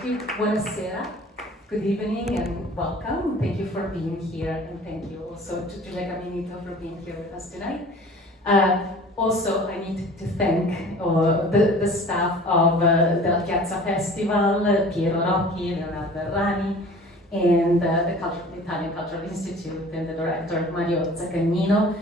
Buonasera, good evening and welcome. Thank you for being here, and thank you also to Giulia Caminito for being here with us tonight. Also, I need to thank the staff of the Piazza Festival, Piero Rocchi, Leonardo Rani, and the Italian Cultural Institute, and the director, Giulia Caminito.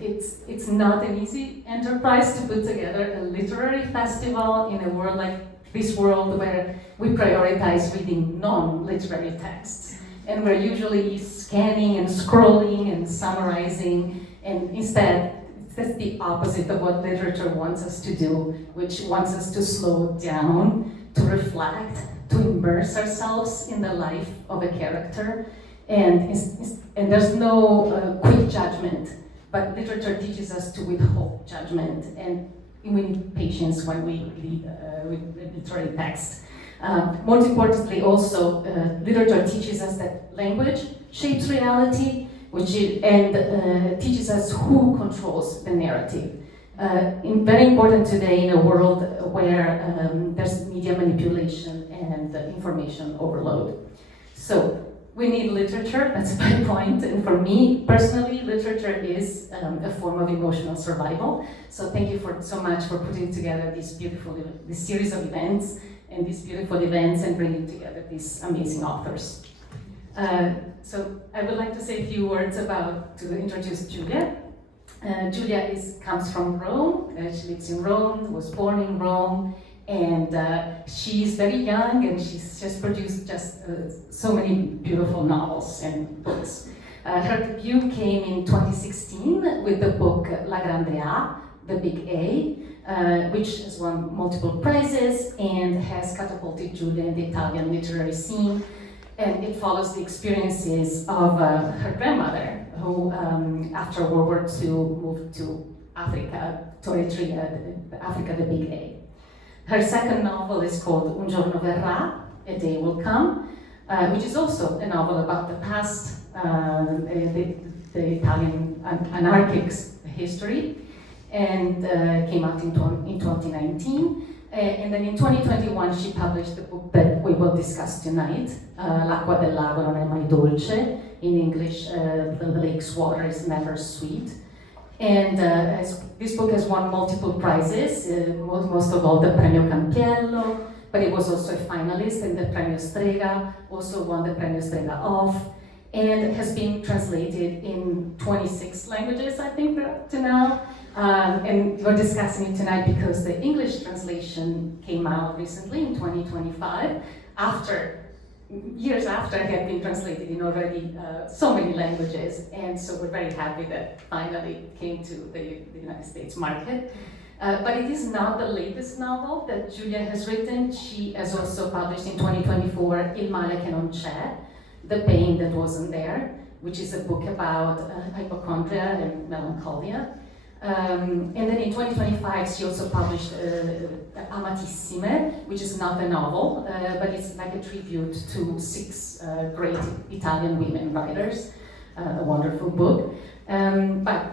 It's not an easy enterprise to put together a literary festival in a world like this world where we prioritize reading non-literary texts, and we're usually scanning and scrolling and summarizing, and instead that's the opposite of what literature wants us to do, which wants us to slow down, to reflect, to immerse ourselves in the life of a character, and there's no quick judgment, but literature teaches us to withhold judgment, and we need patience when we read literary text. Most importantly, also, literature teaches us that language shapes reality, teaches us who controls the narrative. Very important today in a world where there's media manipulation and information overload. So we need literature, that's my point, and for me, personally, literature is a form of emotional survival. So thank you so much for putting together this series of events, and bringing together these amazing authors. So I would like to say a few words to introduce Giulia. Giulia comes from Rome. She lives in Rome, was born in Rome, and she's very young, and she's just produced so many beautiful novels and books. Her debut came in 2016 with the book La Grande A, The Big A, which has won multiple prizes and has catapulted Giulia in the Italian literary scene. And it follows the experiences of her grandmother, who after World War II moved to Africa, to Eritrea, Africa, the Big A. Her second novel is called Un giorno verrà, A Day Will Come, which is also a novel about the past, the Italian anarchic history, and came out in 2019. And then in 2021 she published the book that we will discuss tonight, L'acqua del lago non è mai dolce, in English, The lake's water is never sweet. And this book has won multiple prizes, most of all the Premio Campiello, but it was also a finalist in the Premio Strega, also won the Premio Strega Off, and has been translated in 26 languages, I think, up to now. And we're discussing it tonight because the English translation came out recently in 2025, years after it had been translated in already so many languages, and so we're very happy that finally it came to the United States market. But it is not the latest novel that Giulia has written. She has also published in 2024 Il male che non c'è, The Pain That Wasn't There, which is a book about hypochondria and melancholia. And then in 2025 she also published Amatissime, which is not a novel, but it's like a tribute to 6 great Italian women writers, a wonderful book. But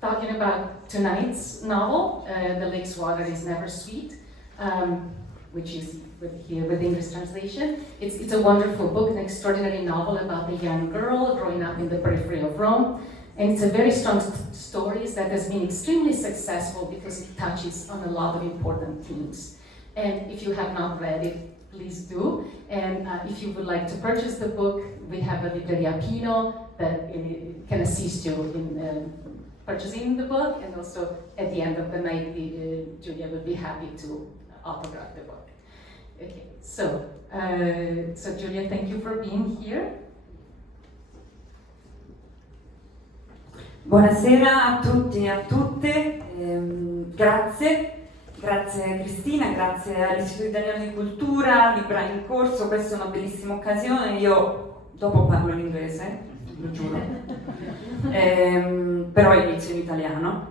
talking about tonight's novel, The Lake's Water is Never Sweet, which is here with the English translation. It's a wonderful book, an extraordinary novel about a young girl growing up in the periphery of Rome. And it's a very strong story that has been extremely successful because it touches on a lot of important themes. And if you have not read it, please do. And if you would like to purchase the book, we have a Libreria Pino that can assist you in purchasing the book. And also at the end of the night, Giulia will be happy to autograph the book. Okay, so Giulia, thank you for being here. Buonasera a tutti e a tutte, grazie Cristina, grazie all'Istituto Italiano di Cultura, Libra in Corso, questa è una bellissima occasione, io dopo parlo l'inglese, lo giuro, però inizio in italiano.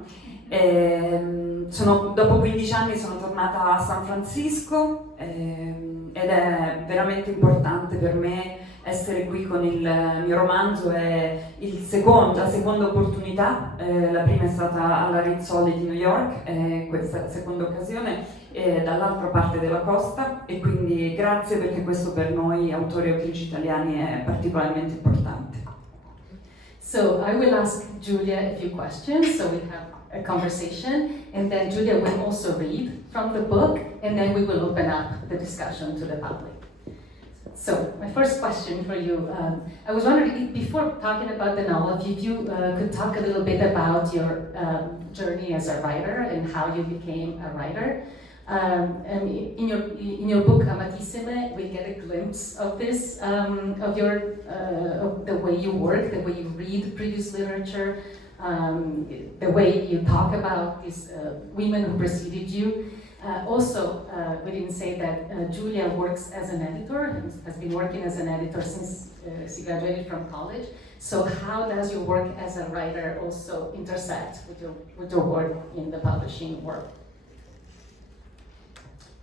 Dopo 15 anni sono tornata a San Francisco ed è veramente importante per me essere qui con il mio romanzo è la seconda opportunità. La prima è stata alla Rizzoli di New York, questa è la seconda occasione dall'altra parte della costa, e quindi grazie, perché questo per noi autori e autrici italiani è particolarmente importante. So I will ask Giulia a few questions, so we have a conversation, and then Giulia will also read from the book, and then we will open up the discussion to the public. So, my first question for you, I was wondering, before talking about the novel, if you could talk a little bit about your journey as a writer and how you became a writer. And in your book Amatissime, we get a glimpse of this, of the way you work, the way you read previous literature, the way you talk about these women who preceded you. Also, we didn't say that Giulia works as an editor, and has been working as an editor since she graduated from college. So how does your work as a writer also intersect with your work in the publishing world?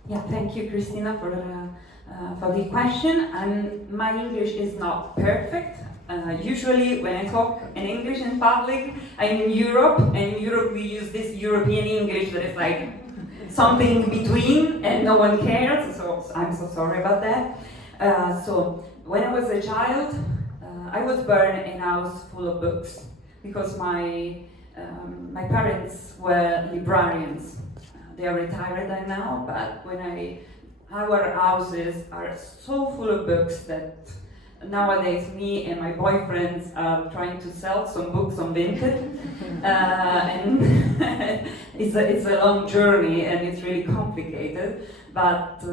Yeah, thank you, Cristina, for the question. My English is not perfect. Usually when I talk in English in public, I'm in Europe, and in Europe we use this European English that is like something between and no one cares, so I'm so sorry about that. So when I was a child, I was born in a house full of books because my parents were librarians. They are retired now, but our houses are so full of books that nowadays me and my boyfriends are trying to sell some books on Vinted, and it's a long journey and it's really complicated, but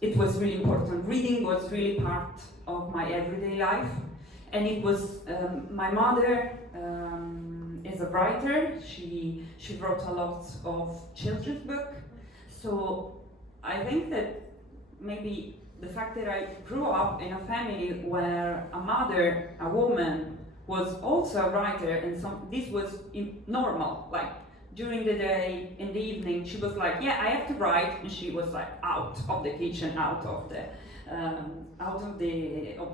it was really important. Reading was really part of my everyday life, and it was my mother is a writer. She wrote a lot of children's books, so I think that maybe the fact that I grew up in a family where a mother, a woman, was also a writer, and this was normal. Like during the day, in the evening, she was like, "Yeah, I have to write," and she was like out of the kitchen, out of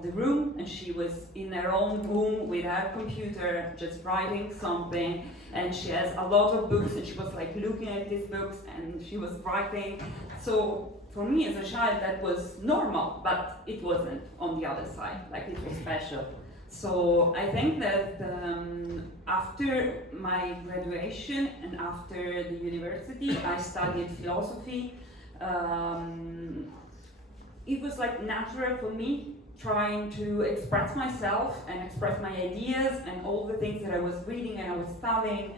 the room, and she was in her own room with her computer, just writing something. And she has a lot of books, and she was like looking at these books, and she was writing. So for me as a child, that was normal, but it wasn't on the other side, like it was special. So I think that after my graduation and after the university, I studied philosophy. It was like natural for me, trying to express myself and express my ideas and all the things that I was reading and I was studying,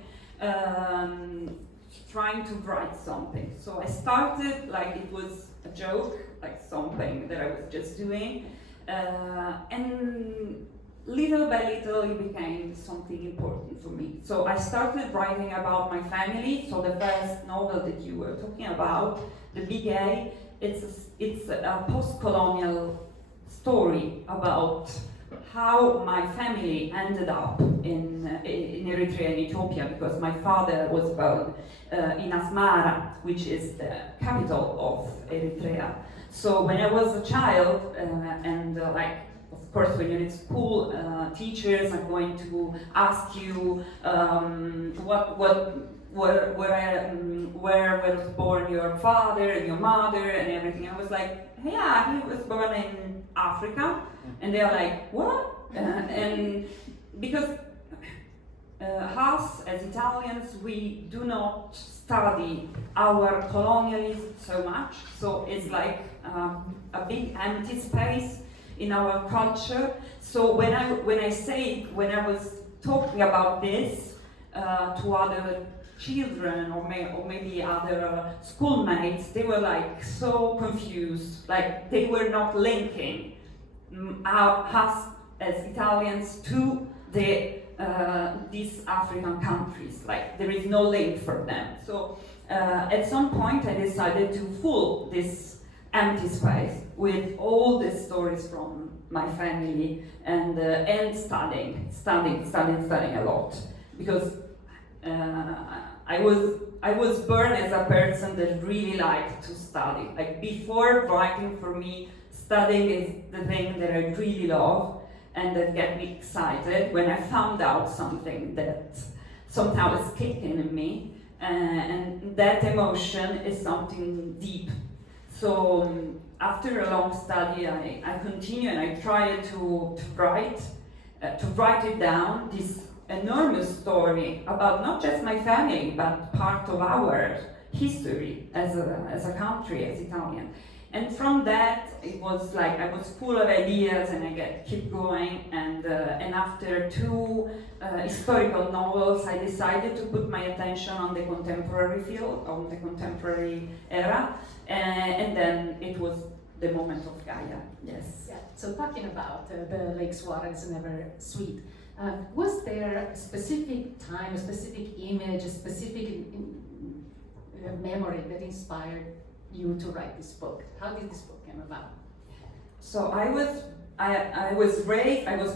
trying to write something. So I started like it was a joke, like something that I was just doing, and little by little it became something important for me. So I started writing about my family. So the first novel that you were talking about, The Big A, it's a post-colonial story about how my family ended up in Eritrea and Ethiopia, because my father was born in Asmara, which is the capital of Eritrea. So when I was a child, of course, when you're in school, teachers are going to ask you where was born your father and your mother and everything. I was like, yeah, he was born in Africa. And they're like, what? And because us as Italians, we do not study our colonialism so much. So it's like a big empty space in our culture. So when I was talking about this to other children or maybe other schoolmates, they were like so confused, like they were not linking us as Italians to these African countries. Like there is no link for them. So at some point I decided to fill this empty space with all the stories from my family and studying a lot, because I was born as a person that really liked to study. Like before writing, for me, studying is the thing that I really love and that get me excited when I found out something that somehow is kicking in me, and that emotion is something deep. So after a long study, I continue and I try to write it down, this enormous story about not just my family, but part of our history as a country, as Italian. And from that, it was like I was full of ideas, and I keep going. And after two historical novels, I decided to put my attention on the contemporary field, on the contemporary era, and then it was the moment of Gaia. Yes. Yeah. So talking about the lake's water is never sweet. Was there a specific time, a specific image, a specific memory that inspired you to write this book? How did this book come about? So I was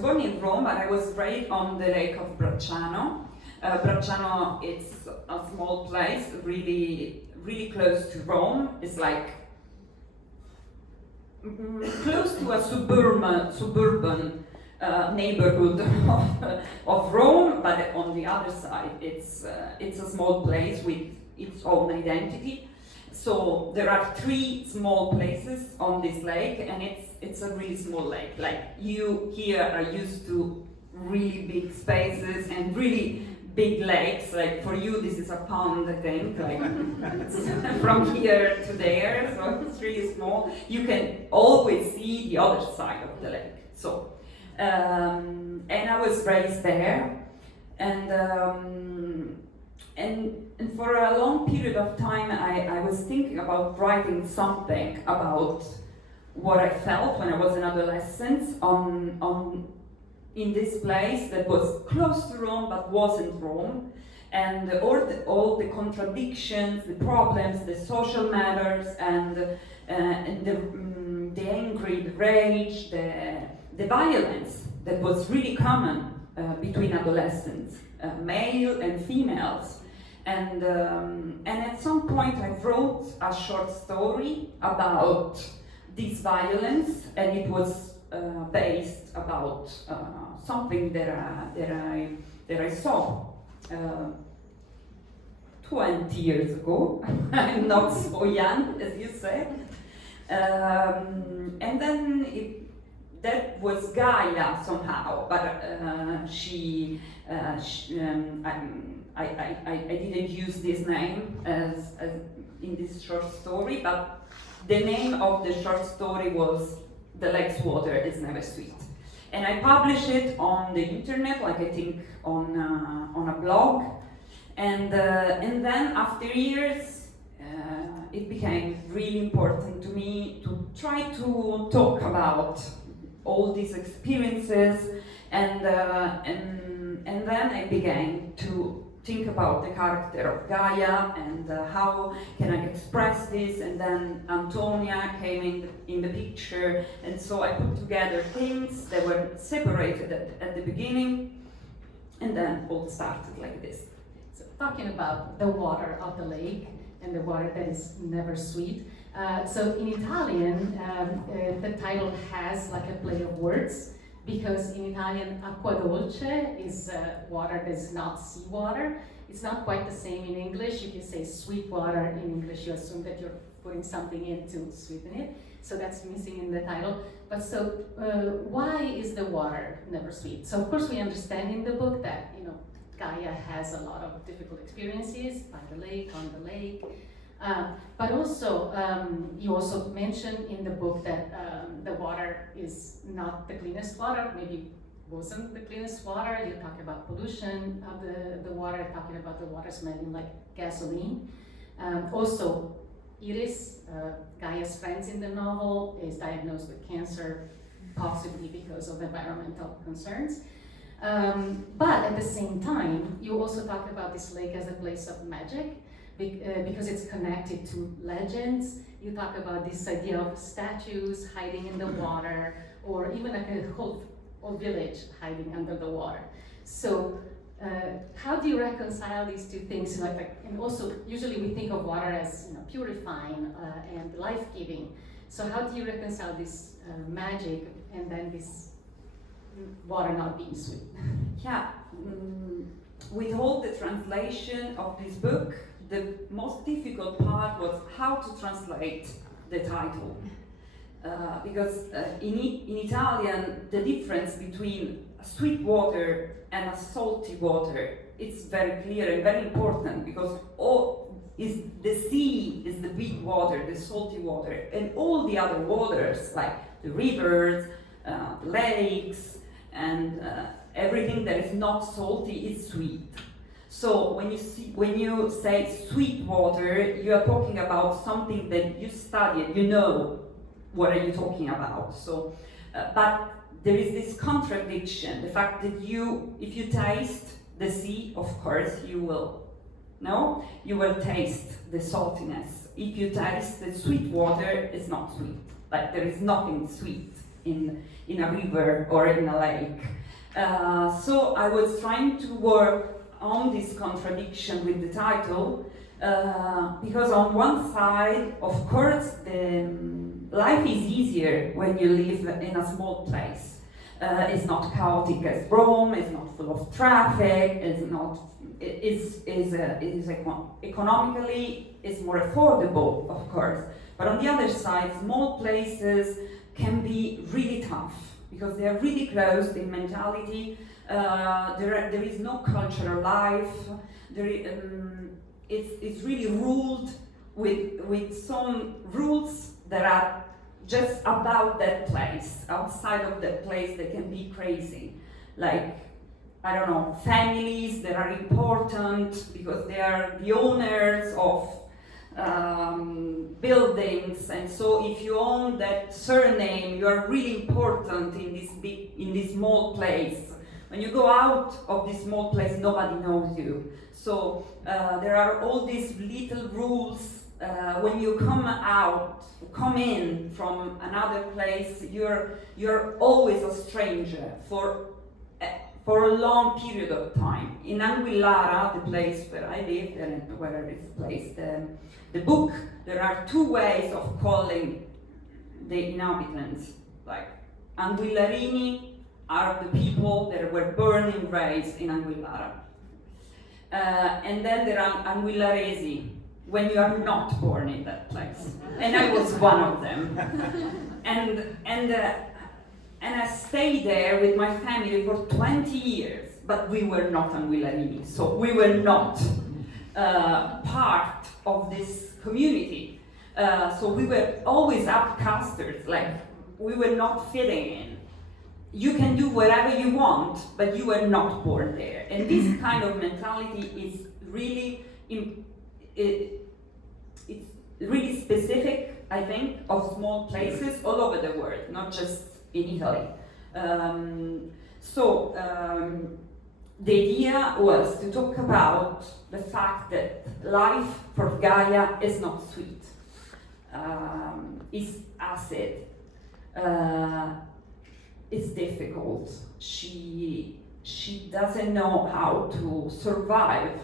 born in Rome, but I was raised on the lake of Bracciano. Bracciano is a small place, really, really close to Rome. It's like close to a suburban neighborhood of Rome, but on the other side, it's a small place with its own identity. So there are 3 small places on this lake, and it's a really small lake. Like you here are used to really big spaces and really big lakes. Like for you, this is a pond, I think. Like it's from here to there, so it's really small. You can always see the other side of the lake. So, and I was raised there, and for a long period of time, I was thinking about writing something about what I felt when I was an adolescent in this place that was close to Rome but wasn't Rome, and all the contradictions, the problems, the social matters, and the angry, the rage, the violence that was really common between adolescents, male and females. And at some point I wrote a short story about this violence, and it was based about something that I saw 20 years ago. I'm not so young, as you said. And then that was Gaia somehow, but I didn't use this name as in this short story, but the name of the short story was The Lake's Water is Never Sweet. And I published it on the internet, like I think on a blog. And then after years, it became really important to me to try to talk about all these experiences, and then I began to think about the character of Gaia and how can I express this, and then Antonia came in the picture, and so I put together things that were separated at the beginning, and then all started like this. So talking about the water of the lake and the water that is never sweet. So in Italian, the title has like a play of words, because in Italian, acqua dolce is water that is not seawater. It's not quite the same in English. If you say sweet water in English, you assume that you're putting something in to sweeten it. So that's missing in the title. But so why is the water never sweet? So of course we understand in the book that, you know, Gaia has a lot of difficult experiences by the lake, on the lake. But also, you also mentioned in the book that the water is not the cleanest water, maybe wasn't the cleanest water. You talk about pollution of the water, talking about the water smelling like gasoline. Also, Iris, Gaia's friend in the novel, is diagnosed with cancer, possibly because of environmental concerns. But at the same time, you also talk about this lake as a place of magic, because it's connected to legends. You talk about this idea of statues hiding in the water, or even like a whole village hiding under the water. So how do you reconcile these two things? And also, usually we think of water as, you know, purifying and life-giving. So how do you reconcile this magic and then this water not being sweet? Yeah, with all the translation of this book, the most difficult part was how to translate the title. Because in Italian, the difference between sweet water and a salty water, it's very clear and very important, because the sea is the big water, the salty water, and all the other waters, like the rivers, lakes, and everything that is not salty is sweet. So when you say sweet water, you are talking about something that you studied, you know what are you talking about. So, but there is this contradiction, the fact that if you taste the sea, of course you will taste the saltiness. If you taste the sweet water, it's not sweet. Like there is nothing sweet in a river or in a lake. So I was trying to work on this contradiction with the title, because on one side, of course, life is easier when you live in a small place. It's not chaotic as Rome, it's not full of traffic, economically, it's more affordable, of course. But on the other side, small places can be really tough, because they are really closed in mentality. There is no cultural life. It's really ruled with some rules that are just about that place. Outside of that place, they can be crazy. Like, I don't know, families that are important because they are the owners of buildings, and so if you own that surname, you are really important in this small place. When you go out of this small place, nobody knows you. So there are all these little rules. When you come in from another place, you're always a stranger for a long period of time. In Anguillara, the place where I lived and where it's placed, the book, there are two ways of calling the inhabitants. Like Anguillarini are the people that were born and raised in Anguillara. And then there are Anguillaresi, when you are not born in that place. And I was one of them. And I stayed there with my family for 20 years, but we were not Anguillarini, so we were not part of this community. So we were always outcasters, like we were not fitting in. You can do whatever you want, but you were not born there. And this kind of mentality is really, it's really specific, I think, of small places all over the world, not just in Italy. The idea was to talk about the fact that life for Gaia is not sweet. It's acid. It's difficult. She doesn't know how to survive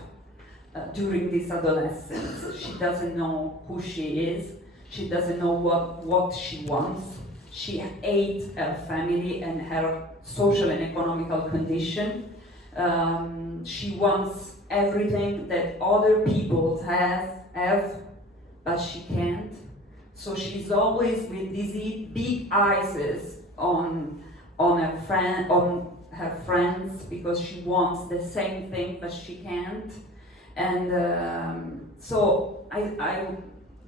during this adolescence. She doesn't know who she is. She doesn't know what she wants. She hates her family and her social and economical condition. She wants everything that other people have, but she can't. So she's always with these big eyes on her friends, because she wants the same thing, but she can't. And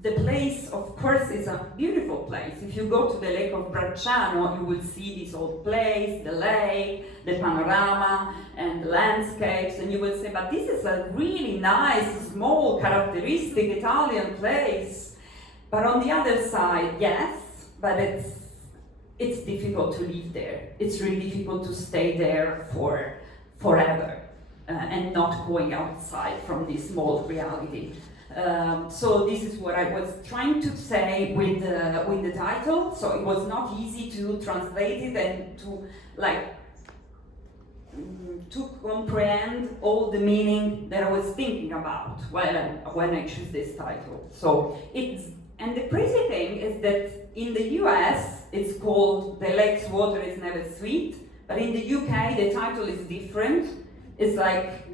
the place, of course, is a beautiful place. If you go to the lake of Bracciano, you will see this old place, the lake, the panorama, and the landscapes, and you will say, but this is a really nice, small, characteristic Italian place. But on the other side, yes, but it's difficult to live there. It's really difficult to stay there forever and not going outside from this small reality. So this is what I was trying to say with the title. So it was not easy to translate it and to comprehend all the meaning that I was thinking about when I choose this title. So And the crazy thing is that in the US, it's called The Lake's Water is Never Sweet, but in the UK, the title is different. It's like,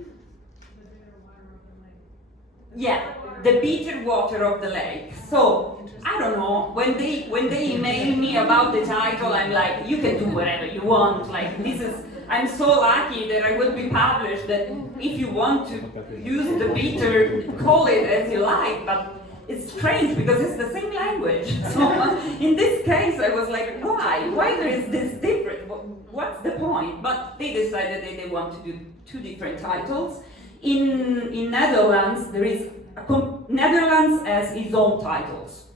yeah, the bitter water of the lake. So, I don't know, when they email me about the title, I'm like, you can do whatever you want. Like, this is, I'm so lucky that I will be published that if you want to use the bitter, call it as you like, but it's strange because it's the same language. So in this case, I was like, why? Why there is this different? What's the point? But they decided that they want to do two different titles. In Netherlands, there is Netherlands has its own titles.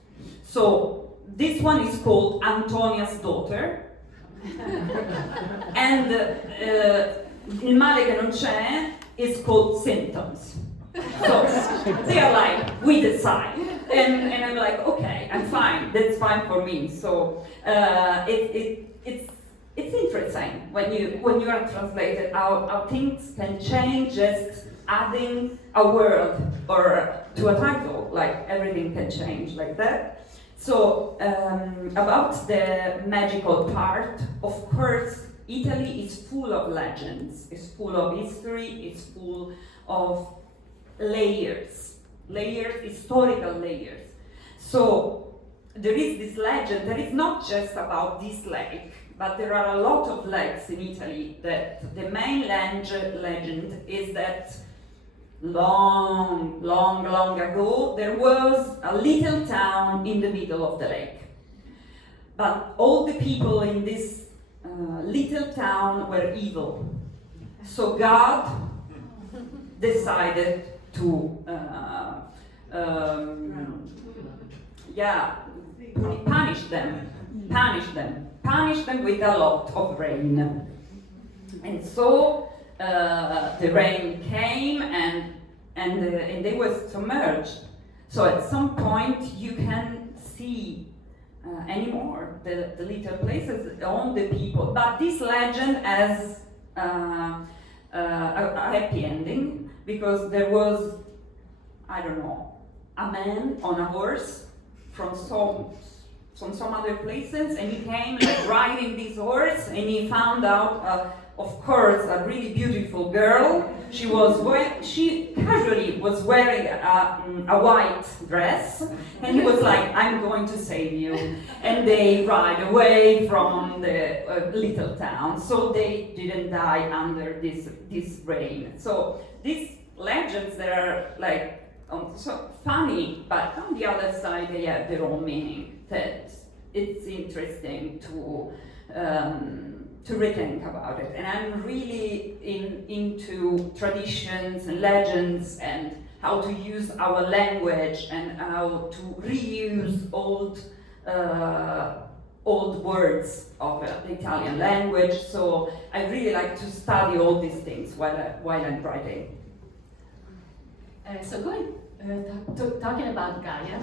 So this one is called Antonia's Daughter. And Il male che non c'è is called Symptoms. So they are like, we decide, and I'm like, okay, I'm fine. That's fine for me. So it's interesting when you are translated how things can change just adding a word or to a title. Like everything can change like that. So about the magical part, of course, Italy is full of legends. It's full of history. It's full of layers, historical layers. So there is this legend that is not just about this lake, but there are a lot of lakes in Italy that the main legend is that long ago there was a little town in the middle of the lake. But all the people in this little town were evil. So God decided to punish them with a lot of rain. And so the rain came and they were submerged. So at some point you can see anymore the little places on the people. But this legend has a happy ending. Because there was, I don't know, a man on a horse from some other places, and he came like riding this horse, and he found out, of course, a really beautiful girl. She casually was wearing a white dress, and he was like, "I'm going to save you." And they ride away from the little town, so they didn't die under this rain. So these legends that are like so funny, but on the other side they have their own meaning. That it's interesting to rethink about it. And I'm really into traditions and legends and how to use our language and how to reuse old words of the Italian language. So I really like to study all these things while I'm writing. So talking about Gaia,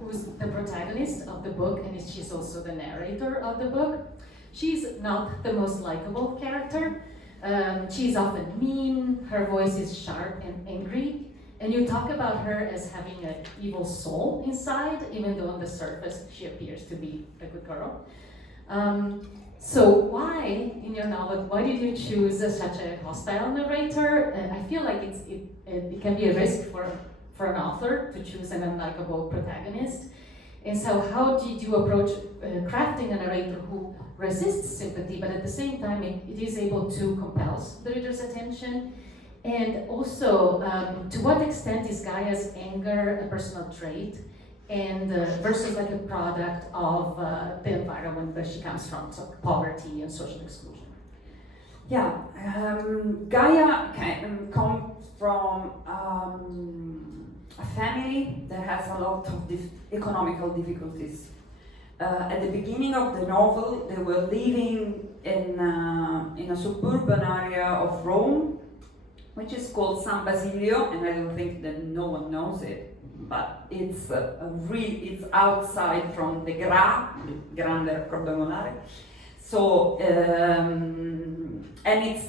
who's the protagonist of the book, and she's also the narrator of the book. She's not the most likable character. She's often mean, her voice is sharp and angry, and you talk about her as having an evil soul inside, even though on the surface she appears to be a good girl. So why, in your novel, why did you choose such a hostile narrator? I feel like it can be a risk for an author to choose an unlikable protagonist. And so how did you approach crafting a narrator who resists sympathy, but at the same time it is able to compel the reader's attention? And also, to what extent is Gaia's anger a personal trait, and versus like a product of the environment where she comes from, so poverty and social exclusion? Yeah, Gaia comes from a family that has a lot of economical difficulties. At the beginning of the novel, they were living in a suburban area of Rome, which is called San Basilio, and I don't think that no one knows it. But it's it's outside from the Grande Cordonolare. So and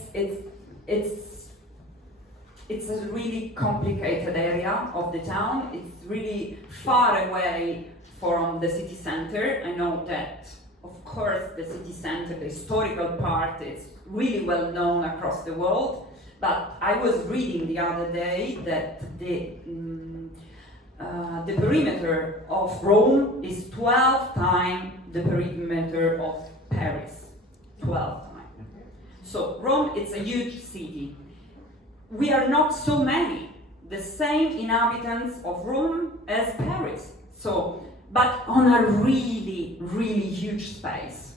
it's a really complicated area of the town. It's really far away from the city center. I know that, of course, the city center, the historical part, is really well known across the world. But I was reading the other day that the perimeter of Rome is 12 times the perimeter of Paris. 12 times. So Rome, it's a huge city. We are not so many, the same inhabitants of Rome as Paris. So, but on a really, really huge space.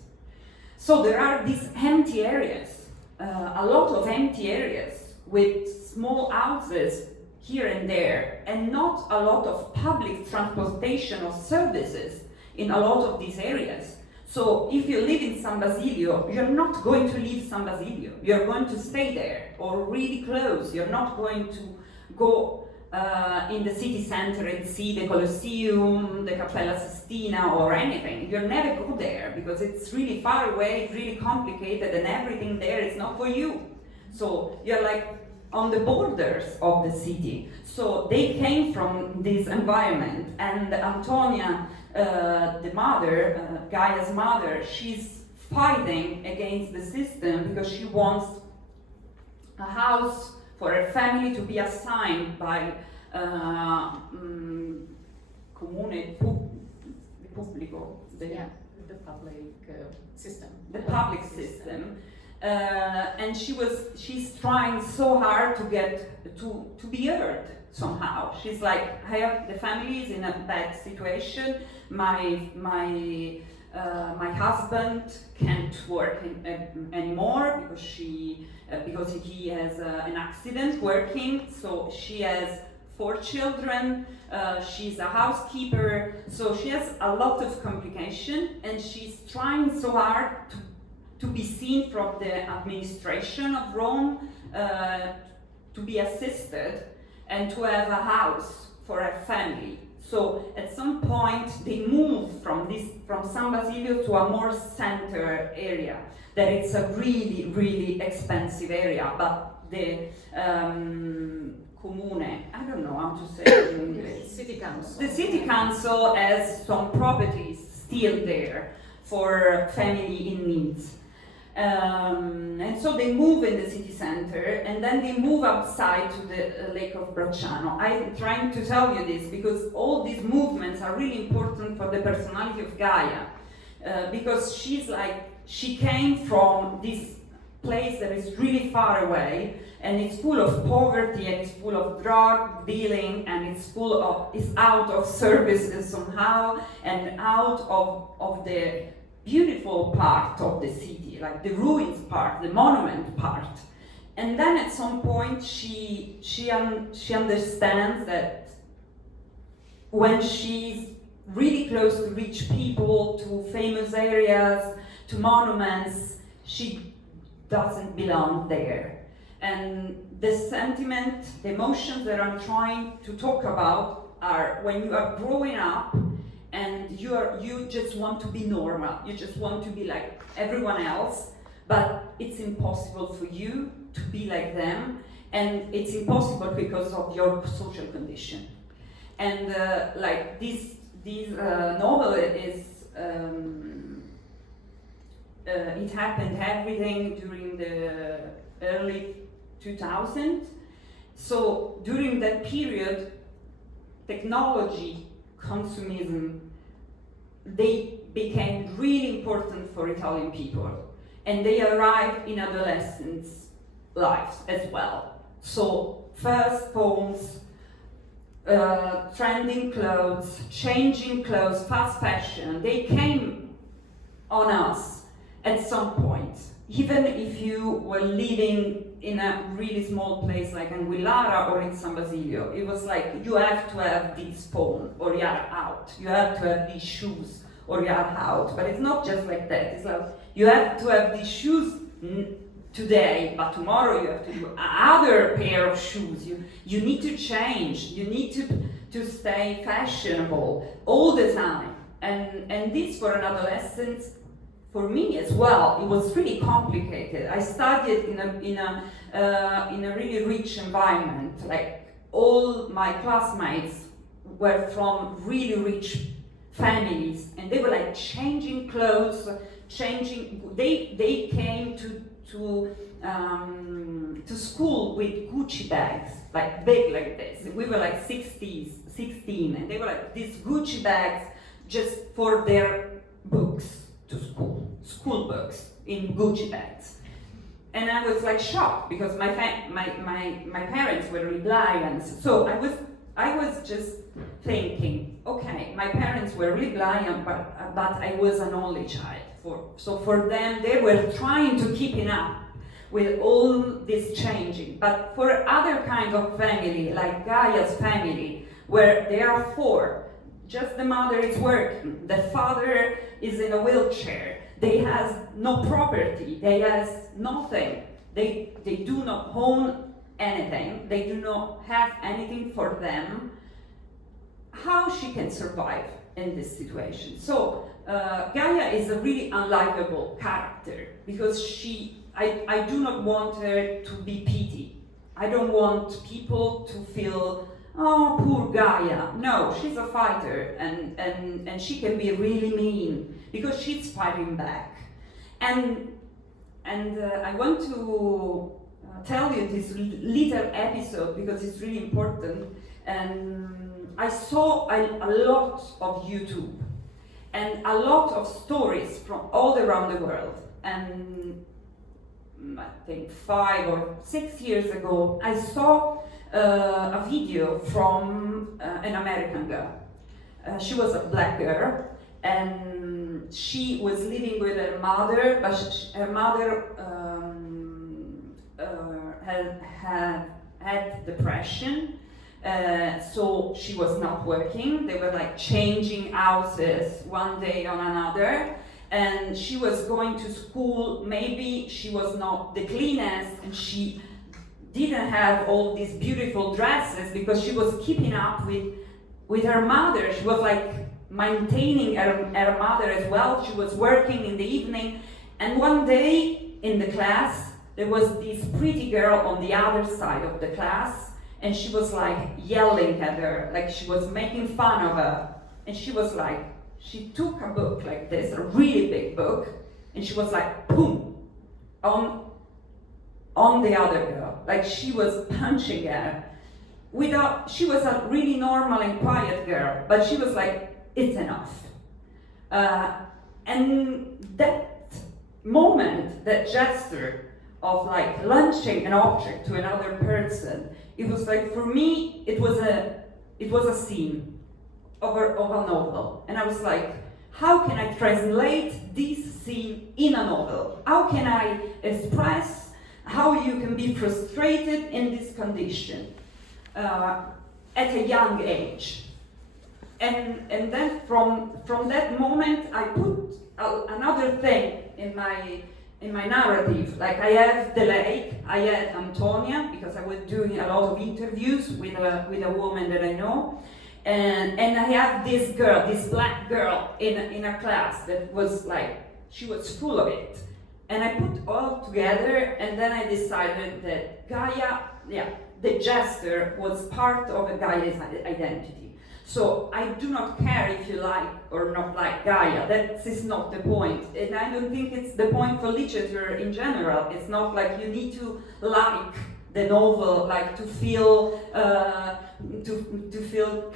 So there are these empty areas, a lot of empty areas with small houses here and there, and not a lot of public transportation or services in a lot of these areas. So if you live in San Basilio, you're not going to leave San Basilio. You're going to stay there or really close. You're not going to go in the city center and see the Colosseum, the Cappella Sistina or anything. You'll never go there because it's really far away, it's really complicated, and everything there is not for you. So you're like on the borders of the city. So they came from this environment, and Antonia, the mother, Gaia's mother, she's fighting against the system because she wants a house for her family to be assigned by comune pubblico, the public system. The public system. And she's trying so hard to get to be heard somehow. She's like, the family is in a bad situation. My husband can't work anymore because he has an accident working. So she has 4 children. She's a housekeeper. So she has a lot of complication, and she's trying so hard to be seen from the administration of Rome, to be assisted, and to have a house for her family. So at some point they moved from San Basilio to a more center area. That it's a really, really expensive area, but the comune, I don't know how to say it in English. City council. The city council has some properties still there for family in needs. And so they move in the city center, and then they move outside to the Lake of Bracciano. I'm trying to tell you this because all these movements are really important for the personality of Gaia, because she came from this place that is really far away, and it's full of poverty, and it's full of drug dealing, and it's out of services somehow, and out of the beautiful part of the city, like the ruins part, the monument part. And then at some point she understands that when she's really close to rich people, to famous areas, to monuments, she doesn't belong there. And the sentiment, the emotions that I'm trying to talk about are when you are growing up and you just want to be normal, you just want to be like everyone else, but it's impossible for you to be like them, and it's impossible because of your social condition. And like this novel is it happened everything during the early 2000s. So during that period, technology, consumism, they became really important for Italian people, and they arrived in adolescents' lives as well. So first phones, trending clothes, changing clothes, fast fashion, they came on us at some point. Even if you were living in a really small place like Anguillara or in San Basilio, it was like, you have to have this phone or you are out. You have to have these shoes or you are out. But it's not just like that. It's like, you have to have these shoes today, but tomorrow you have to do another pair of shoes. You need to change. You need to stay fashionable all the time. And this for an adolescent, for me as well, it was really complicated. I studied in a really rich environment. Like all my classmates were from really rich families, and they were like changing clothes, they came to school with Gucci bags, like big like this. We were like 16, and they were like these Gucci bags just for their books to school books in Gucci bags. And I was like shocked because my parents were Libyans, so I was just thinking, okay, my parents were Libyan, but I was an only child. So for them, they were trying to keep up with all this changing. But for other kinds of family, like Gaia's family, where there are 4, just the mother is working, the father is in a wheelchair, they has no property, they has nothing, they do not own anything, they do not have anything for them. How she can survive in this situation? So Gaia is a really unlikable character because I do not want her to be pitied. I don't want people to feel, oh, poor Gaia. No, she's a fighter, and she can be really mean because she's fighting back. And I want to tell you this little episode because it's really important. And I saw a lot of YouTube and a lot of stories from all around the world. And I think 5 or 6 years ago, I saw a video from an American girl. She was a black girl, and she was living with her mother, but her mother had depression, so she was not working. They were like changing houses one day on another, and she was going to school. Maybe she was not the cleanest, and she didn't have all these beautiful dresses because she was keeping up with her mother. She was like maintaining her mother as well. She was working in the evening, and one day in the class there was this pretty girl on the other side of the class, and she was like yelling at her, like she was making fun of her. And she was like, she took a book like this, a really big book, and she was like, boom, on the other girl, like she was punching her. She was a really normal and quiet girl, but she was like, it's enough. And that moment, that gesture of like launching an object to another person, it was like, for me, it was a scene of a novel. And I was like, how can I translate this scene in a novel? How can I express how you can be frustrated in this condition at a young age? And then from that moment, I put another thing in my narrative. Like, I have the lake, I had Antonia, because I was doing a lot of interviews with a woman that I know, and I have this girl, this black girl in a class that was like, she was full of it. And I put all together, and then I decided that Gaia, the gesture was part of a Gaia's identity. So I do not care if you like or not like Gaia. That is not the point. And I don't think it's the point for literature in general. It's not like you need to like the novel, like to feel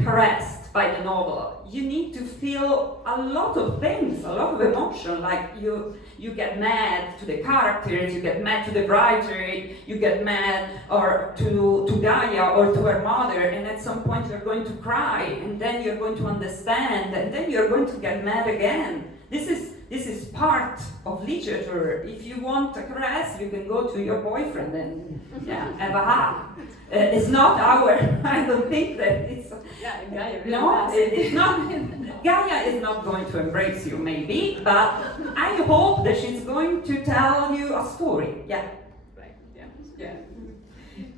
caressed by the novel. You need to feel a lot of things, a lot of emotion. Like you get mad to the characters, you get mad to the writer, you get mad or to Gaia or to her mother, and at some point you're going to cry, and then you're going to understand, and then you're going to get mad again. This is part of literature. If you want a caress, you can go to your boyfriend and have a hug. It's not I don't think that it's... Gaia really no, it's not... Gaia is not going to embrace you, maybe, but I hope that she's going to tell you a story. Yeah. Right,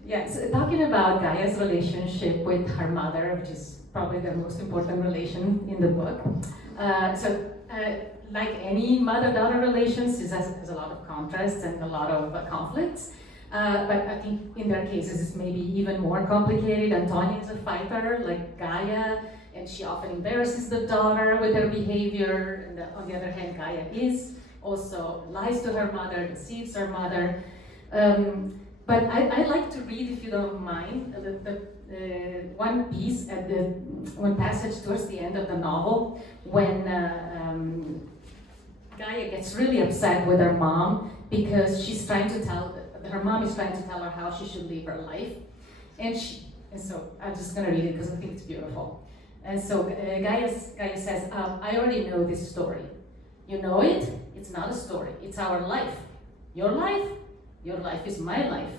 yeah. So talking about Gaia's relationship with her mother, which is probably the most important relation in the book. Like any mother-daughter relations, it has a lot of contrasts and a lot of conflicts. But I think in their cases it's maybe even more complicated. Antonia is a fighter like Gaia, and and she often embarrasses the daughter with her behavior, and on the other hand, Gaia also lies to her mother, deceives her mother. But I'd like to read, if you don't mind, one piece at one passage towards the end of the novel, when Gaia gets really upset with her mom because her mom is trying to tell her how she should live her life. And so I'm just gonna read it because I think it's beautiful. And so Gaia says, I already know this story. You know it? It's not a story, it's our life. Your life? Your life is my life.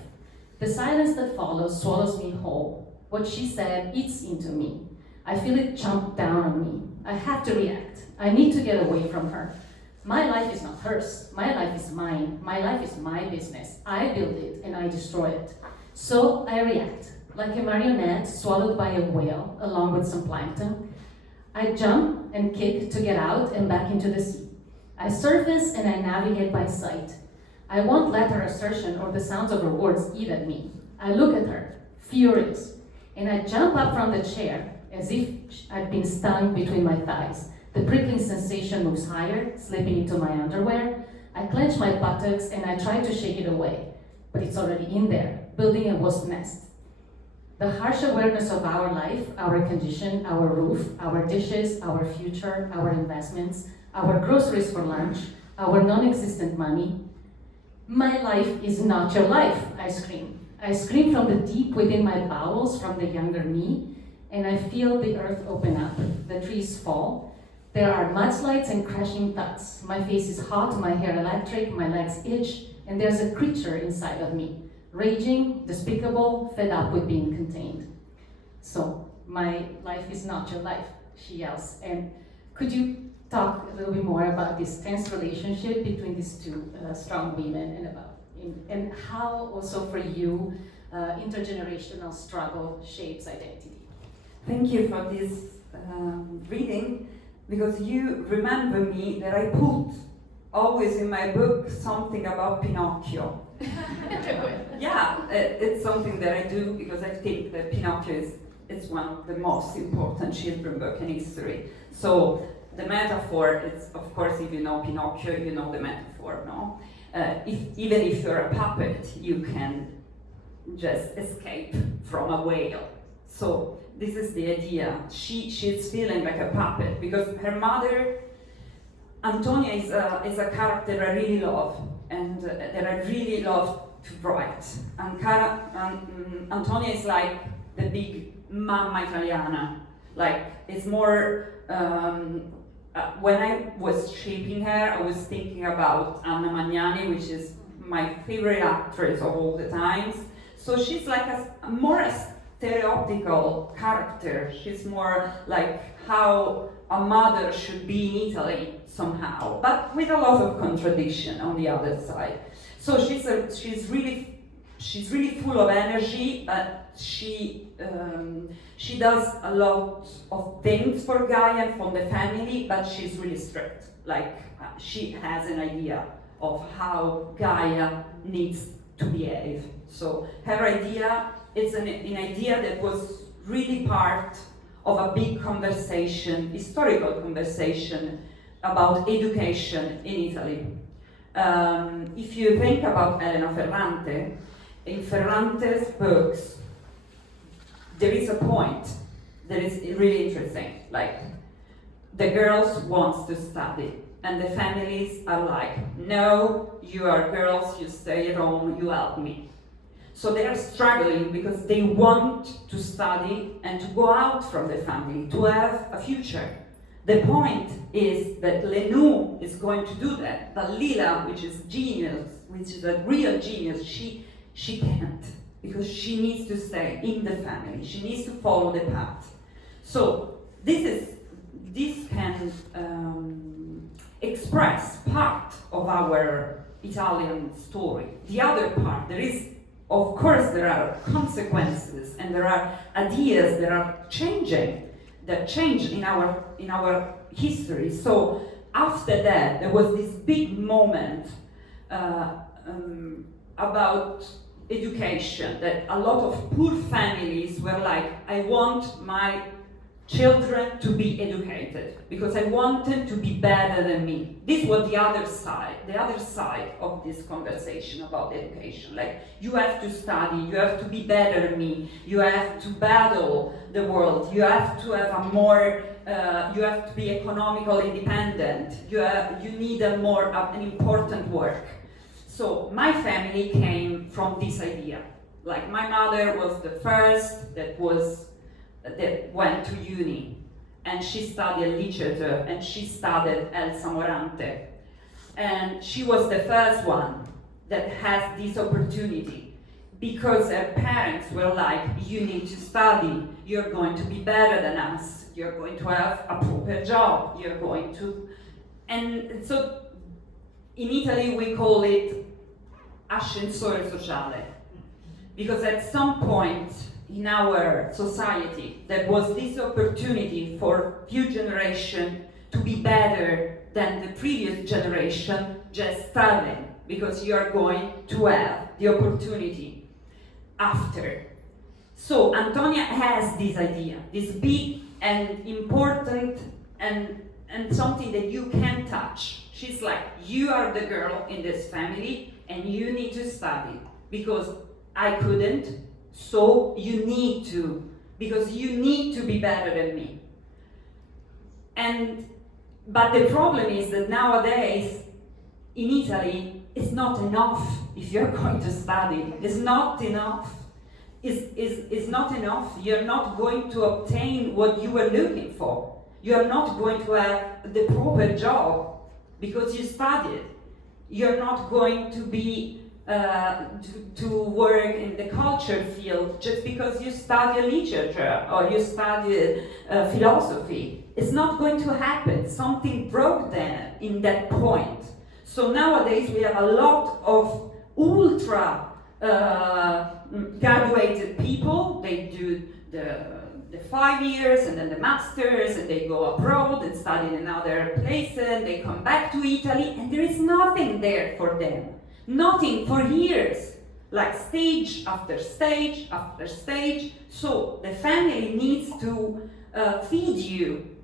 The silence that follows swallows me whole. What she said eats into me. I feel it jump down on me. I have to react. I need to get away from her. My life is not hers. My life is mine. My life is my business. I build it and I destroy it. So I react, like a marionette swallowed by a whale along with some plankton. I jump and kick to get out and back into the sea. I surface and I navigate by sight. I won't let her assertion or the sounds of her words eat at me. I look at her, furious, and I jump up from the chair as if I'd been stung between my thighs. The prickling sensation moves higher, slipping into my underwear. I clench my buttocks and I try to shake it away, but it's already in there, building a wasp nest. The harsh awareness of our life, our condition, our roof, our dishes, our future, our investments, our groceries for lunch, our non-existent money. My life is not your life, I scream. I scream from the deep within my bowels, from the younger me, and I feel the earth open up, the trees fall. There are mudslides and crashing thuds. My face is hot, my hair electric, my legs itch, and there's a creature inside of me, raging, despicable, fed up with being contained. So, my life is not your life, she yells. And could you talk a little bit more about this tense relationship between these two strong women and how also for you intergenerational struggle shapes identity? Thank you for this reading, because you remember me that I put always in my book something about Pinocchio. Yeah, it's something that I do because I think that Pinocchio is one of the most important children's book in history. So the metaphor is, of course, if you know Pinocchio, you know the metaphor, no? Even if you're a puppet, you can just escape from a whale. So this is the idea. She's feeling like a puppet because her mother, Antonia, is a character I really love and that I really love to write. Antonia is like the big mamma italiana. Like, it's more, when I was shaping her, I was thinking about Anna Magnani, which is my favorite actress of all the times. So she's like more a stereotypical character. She's more like how a mother should be in Italy somehow, but with a lot of contradiction on the other side. So she's really full of energy, but she does a lot of things for Gaia and for the family, but she's really strict. Like she has an idea of how Gaia needs to behave. So her idea is an idea that was really part of a big conversation, historical conversation about education in Italy. If you think about Elena Ferrante, in Ferrante's books, there is a point that is really interesting. Like, the girls want to study, and the families are like, no, you are girls, you stay at home, you help me. So they are struggling because they want to study and to go out from the family, to have a future. The point is that Lenou is going to do that, but Lila, which is genius, which is a real genius, she can't, because she needs to stay in the family. She needs to follow the path. So this can express part of our Italian story. The other part, of course, there are consequences and there are ideas that are changing, that change in our history. So after that, there was this big moment about education, that a lot of poor families were like, I want my children to be educated because I want them to be better than me. This was the other side of this conversation about education. Like, you have to study, you have to be better than me, you have to battle the world, you have to have a more, you have to be economical independent, you need an important work. So my family came from this idea. Like, my mother was the first that went to uni, and she studied literature, and she studied Elsa Morante. And she was the first one that has this opportunity, because her parents were like, you need to study, you're going to be better than us, you're going to have a proper job, you're going to... And so, in Italy we call it ascensore sociale, because at some point in our society, there was this opportunity for few generations to be better than the previous generation just studying, because you are going to have the opportunity after. So Antonia has this idea, this big and important and something that you can touch. She's like, you are the girl in this family and you need to study, because I couldn't. So you need to, because you need to be better than me. But the problem is that nowadays, in Italy, it's not enough if you're going to study. It's not enough. It's not enough. You're not going to obtain what you were looking for. You're not going to have the proper job because you studied. You're not going to be to work in the culture field just because you study literature or you study philosophy. It's not going to happen. Something broke there in that point. So nowadays we have a lot of ultra graduated people. They do the 5 years and then the masters, and they go abroad and study in another place, and they come back to Italy, and there is nothing there for them. Nothing for years, like stage after stage after stage. So the family needs to feed you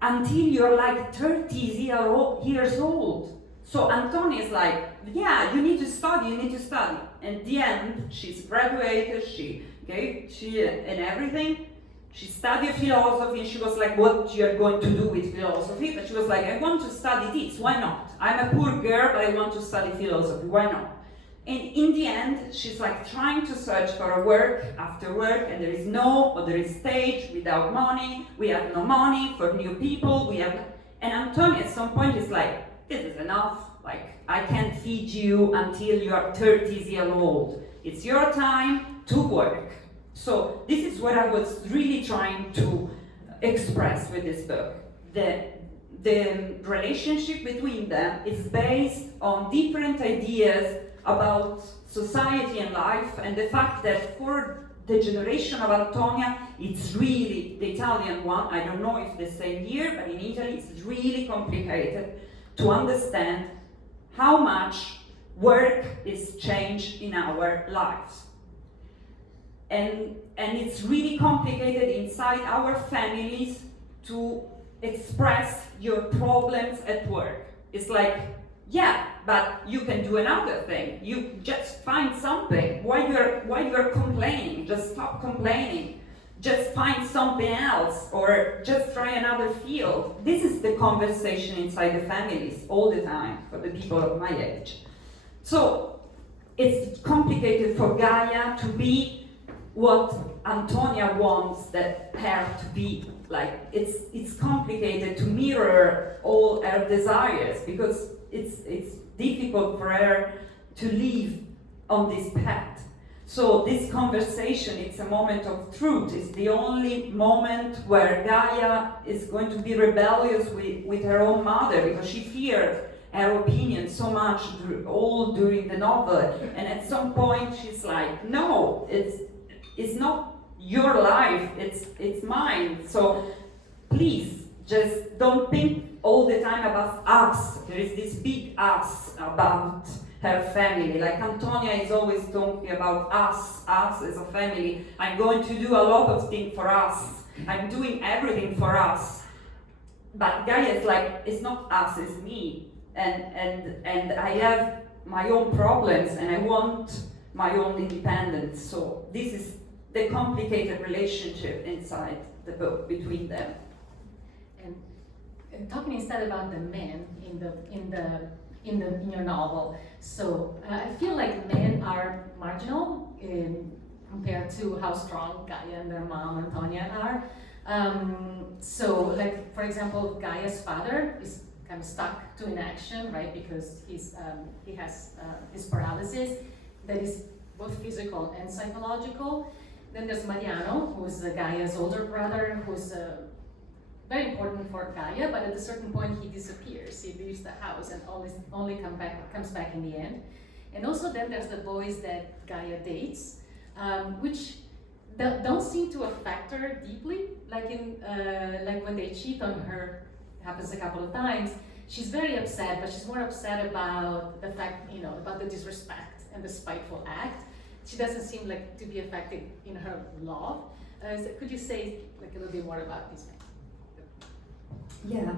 until you're like 30 years old. So Antonia is like, yeah, you need to study, you need to study. And at the end, she's graduated, she and everything. She studied philosophy, and she was like, what you're going to do with philosophy? But she was like, I want to study this, why not? I'm a poor girl, but I want to study philosophy, why not? And in the end, she's like trying to search for a work after work, and there is stage without money, we have no money for new people, and Antonia at some point is like, this is enough, like, I can't feed you until you are 30 years old. It's your time to work. So this is what I was really trying to express with this book. The relationship between them is based on different ideas about society and life, and the fact that for the generation of Antonia, it's really the Italian one. I don't know if the same here, but in Italy it's really complicated to understand how much work is changed in our lives. And it's really complicated inside our families to express your problems at work. It's like, yeah, but you can do another thing. You just find something. Why you're complaining? Just stop complaining. Just find something else, or just try another field. This is the conversation inside the families all the time for the people of my age. So it's complicated for Gaia to be what Antonia wants that her to be. Like, it's complicated to mirror all her desires, because it's difficult for her to live on this path. So this conversation, it's a moment of truth. It's the only moment where Gaia is going to be rebellious with her own mother, because she feared her opinion so much all during the novel. And at some point she's like, no, it's not your life, it's mine. So please, just don't think all the time about us. There is this big us about her family. Like Antonia is always talking about us as a family. I'm going to do a lot of things for us. I'm doing everything for us. But Gaia is like, it's not us, it's me. And I have my own problems and I want my own independence. So this is the complicated relationship inside the book between them. And talking instead about the men in your novel. So I feel like men are marginal compared to how strong Gaia and their mom Antonia are. So, like for example, Gaia's father is kind of stuck to inaction, right? Because he has his paralysis that is both physical and psychological. Then there's Mariano, who's Gaia's older brother, who's very important for Gaia, but at a certain point he disappears. He leaves the house and only comes back in the end. And also then there's the boys that Gaia dates, which don't seem to affect her deeply. Like like when they cheat on her, happens a couple of times. She's very upset, but she's more upset about the fact, about the disrespect and the spiteful act. She doesn't seem like to be affected in her love. So could you say like a little bit more about these men? Yeah,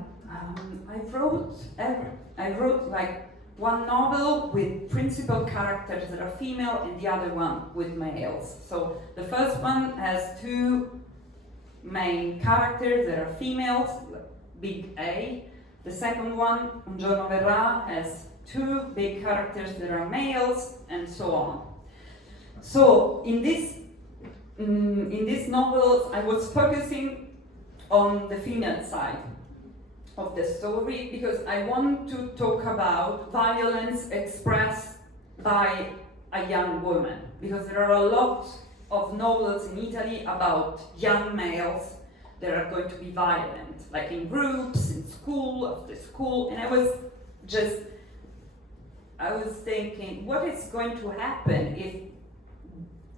I wrote like one novel with principal characters that are female and the other one with males. So the first one has two main characters that are females, big A. The second one, Un giorno verrà, has two big characters that are males, and so on. So in this novel, I was focusing on the female side of the story because I want to talk about violence expressed by a young woman, because there are a lot of novels in Italy about young males that are going to be violent, like in groups, in school, after school, and I was thinking, what is going to happen if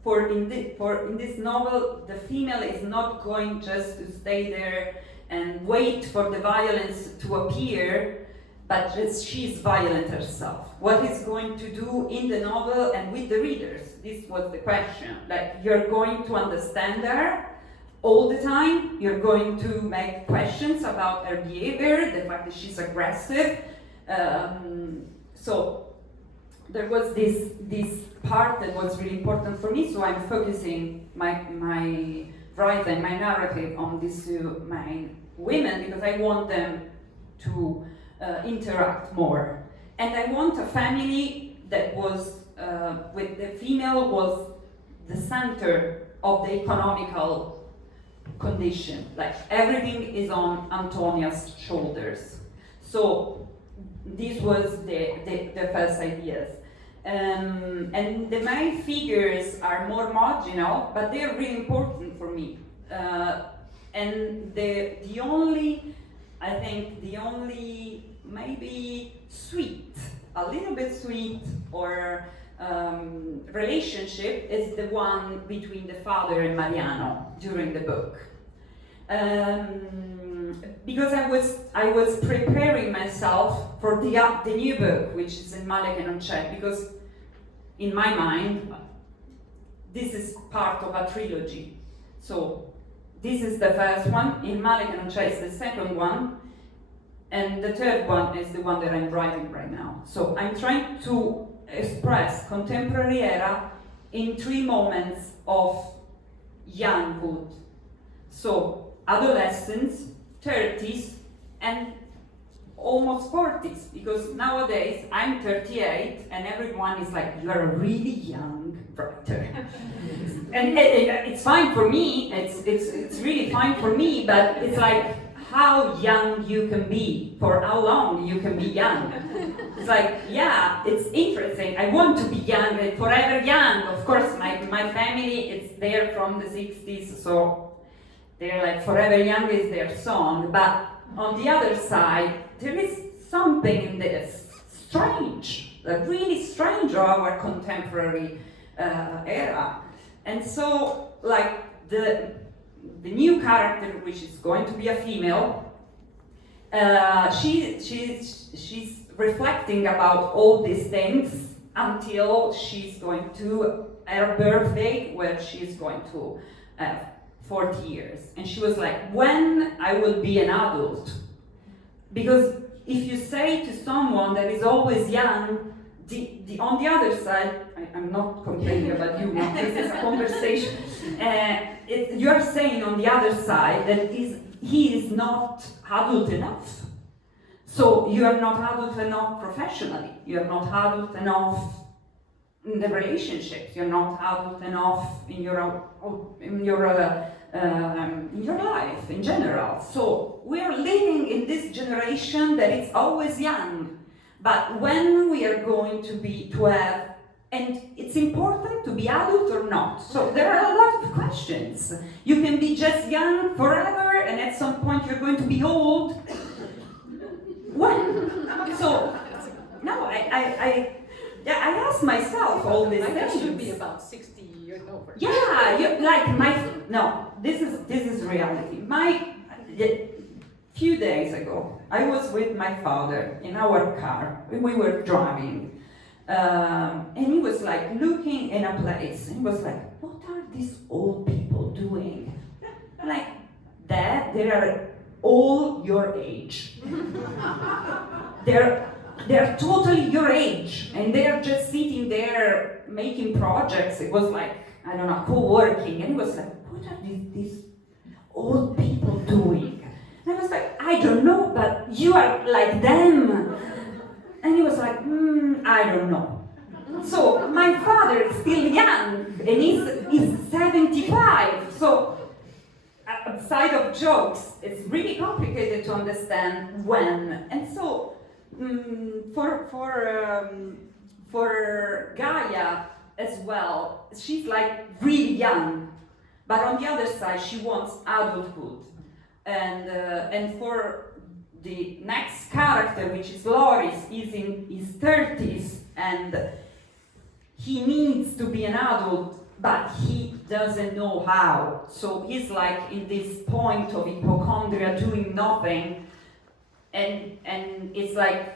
in this novel the female is not going just to stay there and wait for the violence to appear, but just she's violent herself. What is going to do in the novel and with the readers? This was the question. Like, you're going to understand her all the time, you're going to make questions about her behavior, the fact that she's aggressive. So there was this part that was really important for me, so I'm focusing my writing, my narrative on these two main women because I want them to interact more. And I want a family that was, with the female was the center of the economical condition. Like, everything is on Antonia's shoulders. So this was the first ideas. And the main figures are more marginal, but they are really important for me. And the only maybe sweet, a little bit sweet or relationship is the one between the father and Mariano during the book. Because I was preparing myself for the new book, which is in Male che non c'è, because in my mind this is part of a trilogy. So this is the first one, in Male che non c'è is the second one, and the third one is the one that I'm writing right now. So I'm trying to express contemporary era in 3 moments of younghood. So adolescence, 30s, and almost 40s, because nowadays I'm 38 and everyone is like, you are a really young writer. And it's fine for me, it's really fine for me, but it's like how young you can be, for how long you can be young. It's like, yeah, it's interesting. I want to be young, forever young. Of course, my family, it's there from the 60s, so they're like, forever young is their song. But on the other side, there is something in this strange, really strange of our contemporary era. And so, like, the new character, which is going to be a female, she's reflecting about all these things until she's going to her birthday, where she's going to have 40 years. And she was like, when I will be an adult? Because if you say to someone that is always young, on the other side, I'm not complaining about you, no, this is a conversation. You're saying on the other side that he is not adult enough. So you are not adult enough professionally, you are not adult enough in the relationships, you're not adult enough in your life in general. So we are living in this generation that is always young. But when we are going to have, and it's important to be adult or not. So there are a lot of questions. You can be just young forever, and at some point you're going to be old. When? So, no, I ask myself all these things. I should be about 60 years over. Yeah, no, this is reality. A few days ago, I was with my father in our car. We were driving, and he was like looking in a place. And he was like, "What are these old people doing?" I'm like, "Dad, they are all your age. They're totally your age, and they're just sitting there making projects." It was like, I don't know, co-working, and he was like, "What are these old people doing?" And I was like, "I don't know, but you are like them." And he was like, "I don't know." So my father is still young, and he's 75. So outside of jokes, it's really complicated to understand when. And so for Gaia as well, she's like really young, but on the other side, she wants adulthood. And for the next character, which is Loris, is in his 30s, and he needs to be an adult, but he doesn't know how. So he's like in this point of hypochondria, doing nothing, and it's like,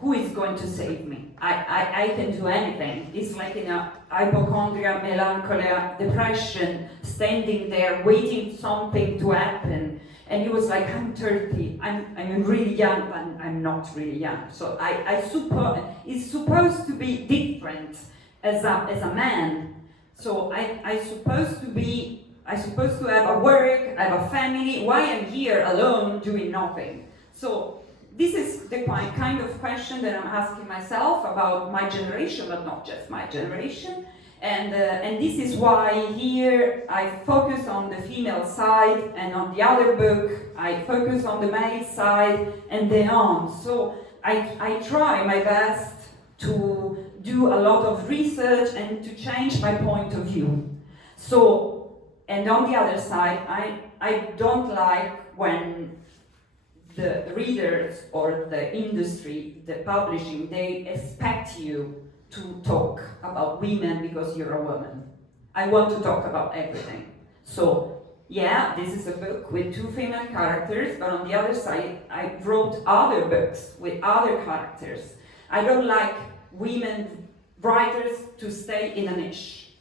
who is going to save me? I can do anything. It's like in a hypochondria, melancholia, depression, standing there waiting something to happen. And he was like, I'm 30, I'm really young, but I'm not really young. So I suppose it's supposed to be different as a man. So I supposed to have a work, I have a family. Why am I here alone doing nothing? So this is the kind of question that I'm asking myself about my generation, but not just my generation. And this is why here I focus on the female side, and on the other book I focus on the male side, and then on. So I try my best to do a lot of research and to change my point of view. So, and on the other side, I don't like when the readers or the industry, the publishing, they expect you to talk about women because you're a woman. I want to talk about everything. So, yeah, this is a book with 2 female characters, but on the other side, I wrote other books with other characters. I don't like women writers to stay in a niche.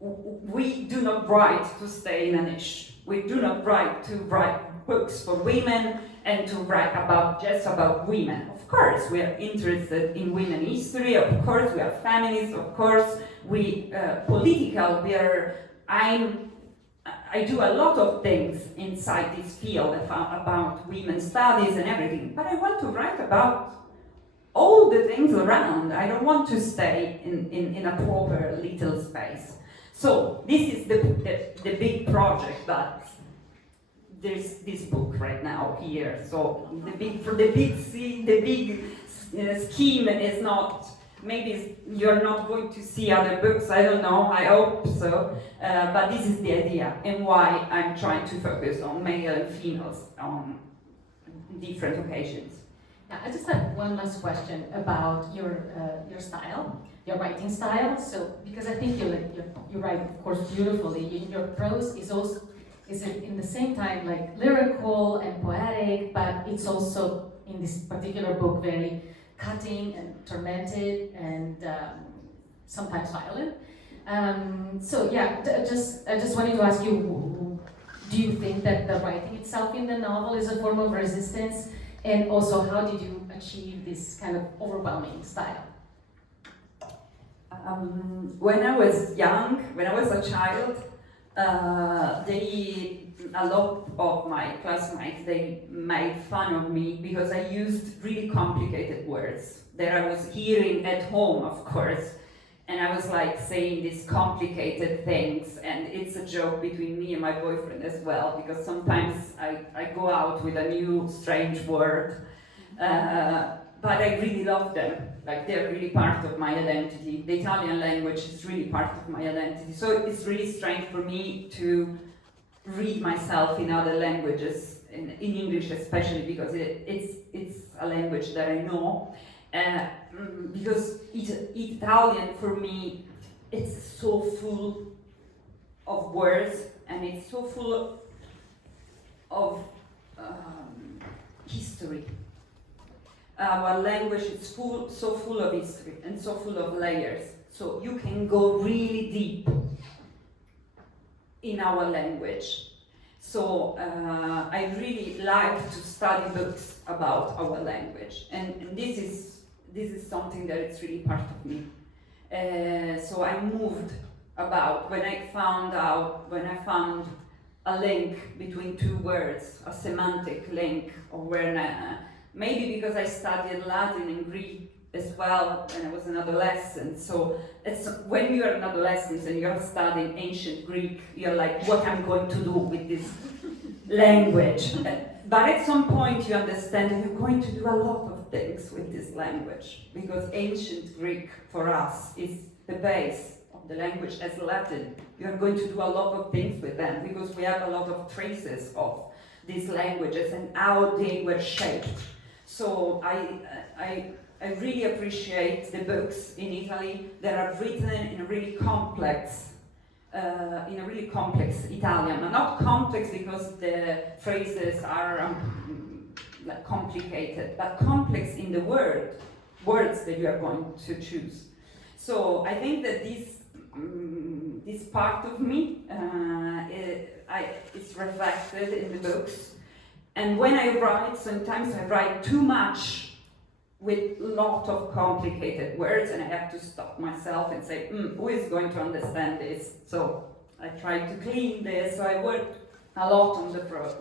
We do not write to stay in a niche. We do not write to write books for women and to write just about women. Of course, we are interested in women history. Of course, we are feminists. Of course, we political. I do a lot of things inside this field about women's studies and everything. But I want to write about all the things around. I don't want to stay in a proper little space. So this is the big project, but there's this book right now here. So the big scheme is not. Maybe you're not going to see other books. I don't know. I hope so. But this is the idea, and why I'm trying to focus on male and females on different occasions. Yeah, I just have one last question about your style, your writing style. So, because I think you write, of course, beautifully. Your prose is in the same time like lyrical and poetic, but it's also in this particular book very cutting and tormented and sometimes violent. So yeah, I just wanted to ask you, do you think that the writing itself in the novel is a form of resistance? And also, how did you achieve this kind of overwhelming style? When I was young, when I was a child, a lot of my classmates, they made fun of me because I used really complicated words that I was hearing at home, of course. And I was like saying these complicated things, and it's a joke between me and my boyfriend as well, because sometimes I go out with a new strange word, but I really love them. Like, they're really part of my identity. The Italian language is really part of my identity. So it's really strange for me to read myself in other languages, in English especially, because it's a language that I know. Because Italian, for me, it's so full of words, and it's so full of history. Our language is so full of history and so full of layers. So you can go really deep in our language. So I really like to study books about our language, and this is something that is really part of me. So I moved about when I found a link between two words, a semantic link, or when maybe because I studied Latin and Greek as well when I was an adolescent. So it's when you are an adolescent and you're studying ancient Greek, you're like, what I'm going to do with this language? But at some point you understand that you're going to do a lot of things with this language, because ancient Greek for us is the base of the language as Latin. You are going to do a lot of things with them, because we have a lot of traces of these languages and how they were shaped. So I really appreciate the books in Italy that are written in a really complex Italian. And not complex because the phrases are like complicated, but complex in the words that you are going to choose. So I think that this part of me is reflected in the books. And when I write, sometimes I write too much with a lot of complicated words, and I have to stop myself and say, who is going to understand this? So I try to clean this. So I work a lot on the prose.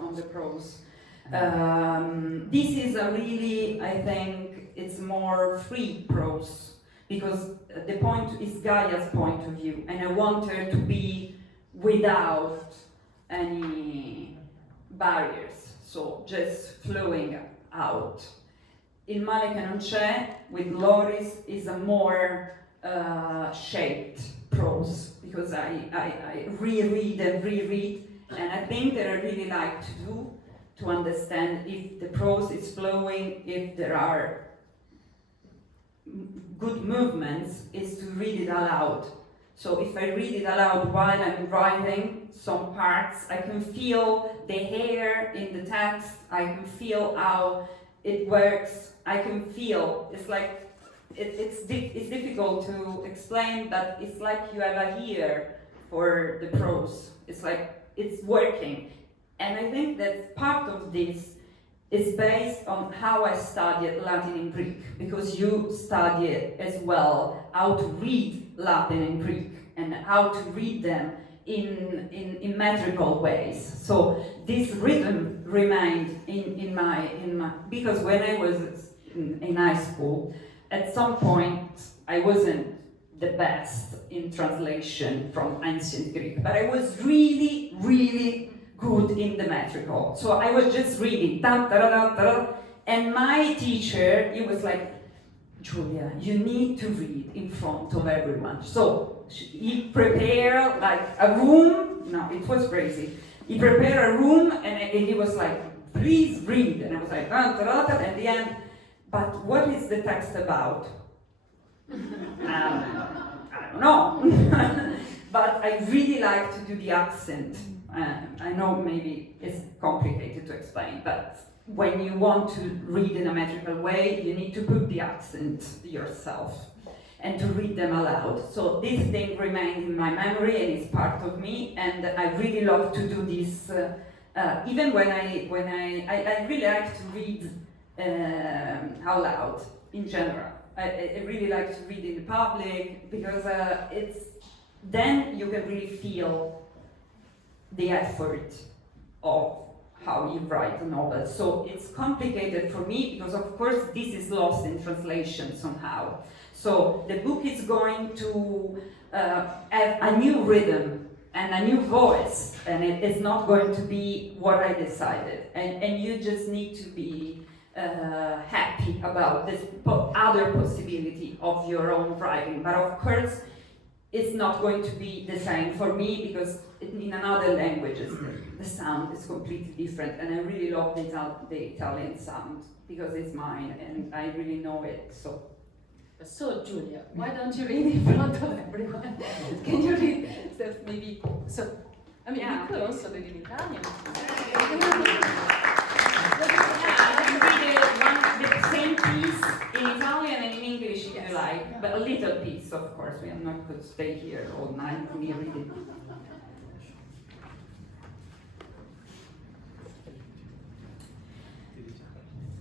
This is a really, I think, it's more free prose, because the point is Gaia's point of view, and I want her to be without any barriers, so just flowing out. Il male che non c'è, with Loris, is a more shaped prose, because I reread and reread, and I think that I really like to do, to understand if the prose is flowing, if there are good movements, is to read it aloud. So if I read it aloud while I'm writing some parts, I can feel the hair in the text, I can feel how it works, I can feel, it's like, it's difficult to explain, but it's like you have a ear for the prose. It's like, it's working. And I think that part of this is based on how I studied Latin and Greek, because you study as well how to read Latin and Greek and how to read them in metrical ways. So this rhythm remained in my because when I was in high school, at some point I wasn't the best in translation from ancient Greek, but I was really, really good in the metrical. So I was just reading, and my teacher, he was like, Giulia, you need to read in front of everyone. So he prepared like a room, no, it was crazy. He prepared a room and he was like, please read. And I was like, at the end, but what is the text about? I don't know. But I really like to do the accent. I know maybe it's complicated to explain, but when you want to read in a metrical way, you need to put the accent yourself. and to read them aloud. So this thing remained in my memory and is part of me, and I really love to do this. Even when I really like to read out loud in general. I really like to read in the public because then you can really feel the effort of how you write a novel. So it's complicated for me because of course this is lost in translation somehow. So the book is going to have a new rhythm and a new voice, and it's not going to be what I decided. And you just need to be happy about this other possibility of your own writing. But of course, it's not going to be the same for me because in another languages the sound is completely different, and I really love the Italian sound because it's mine and I really know it. So Giulia, why don't you read in front of everyone? Can you read stuff maybe? So, I mean, you could also read in Italian. The same piece in Italian and in English if you like, but a little piece, of course. We are not going to stay here all night and read it.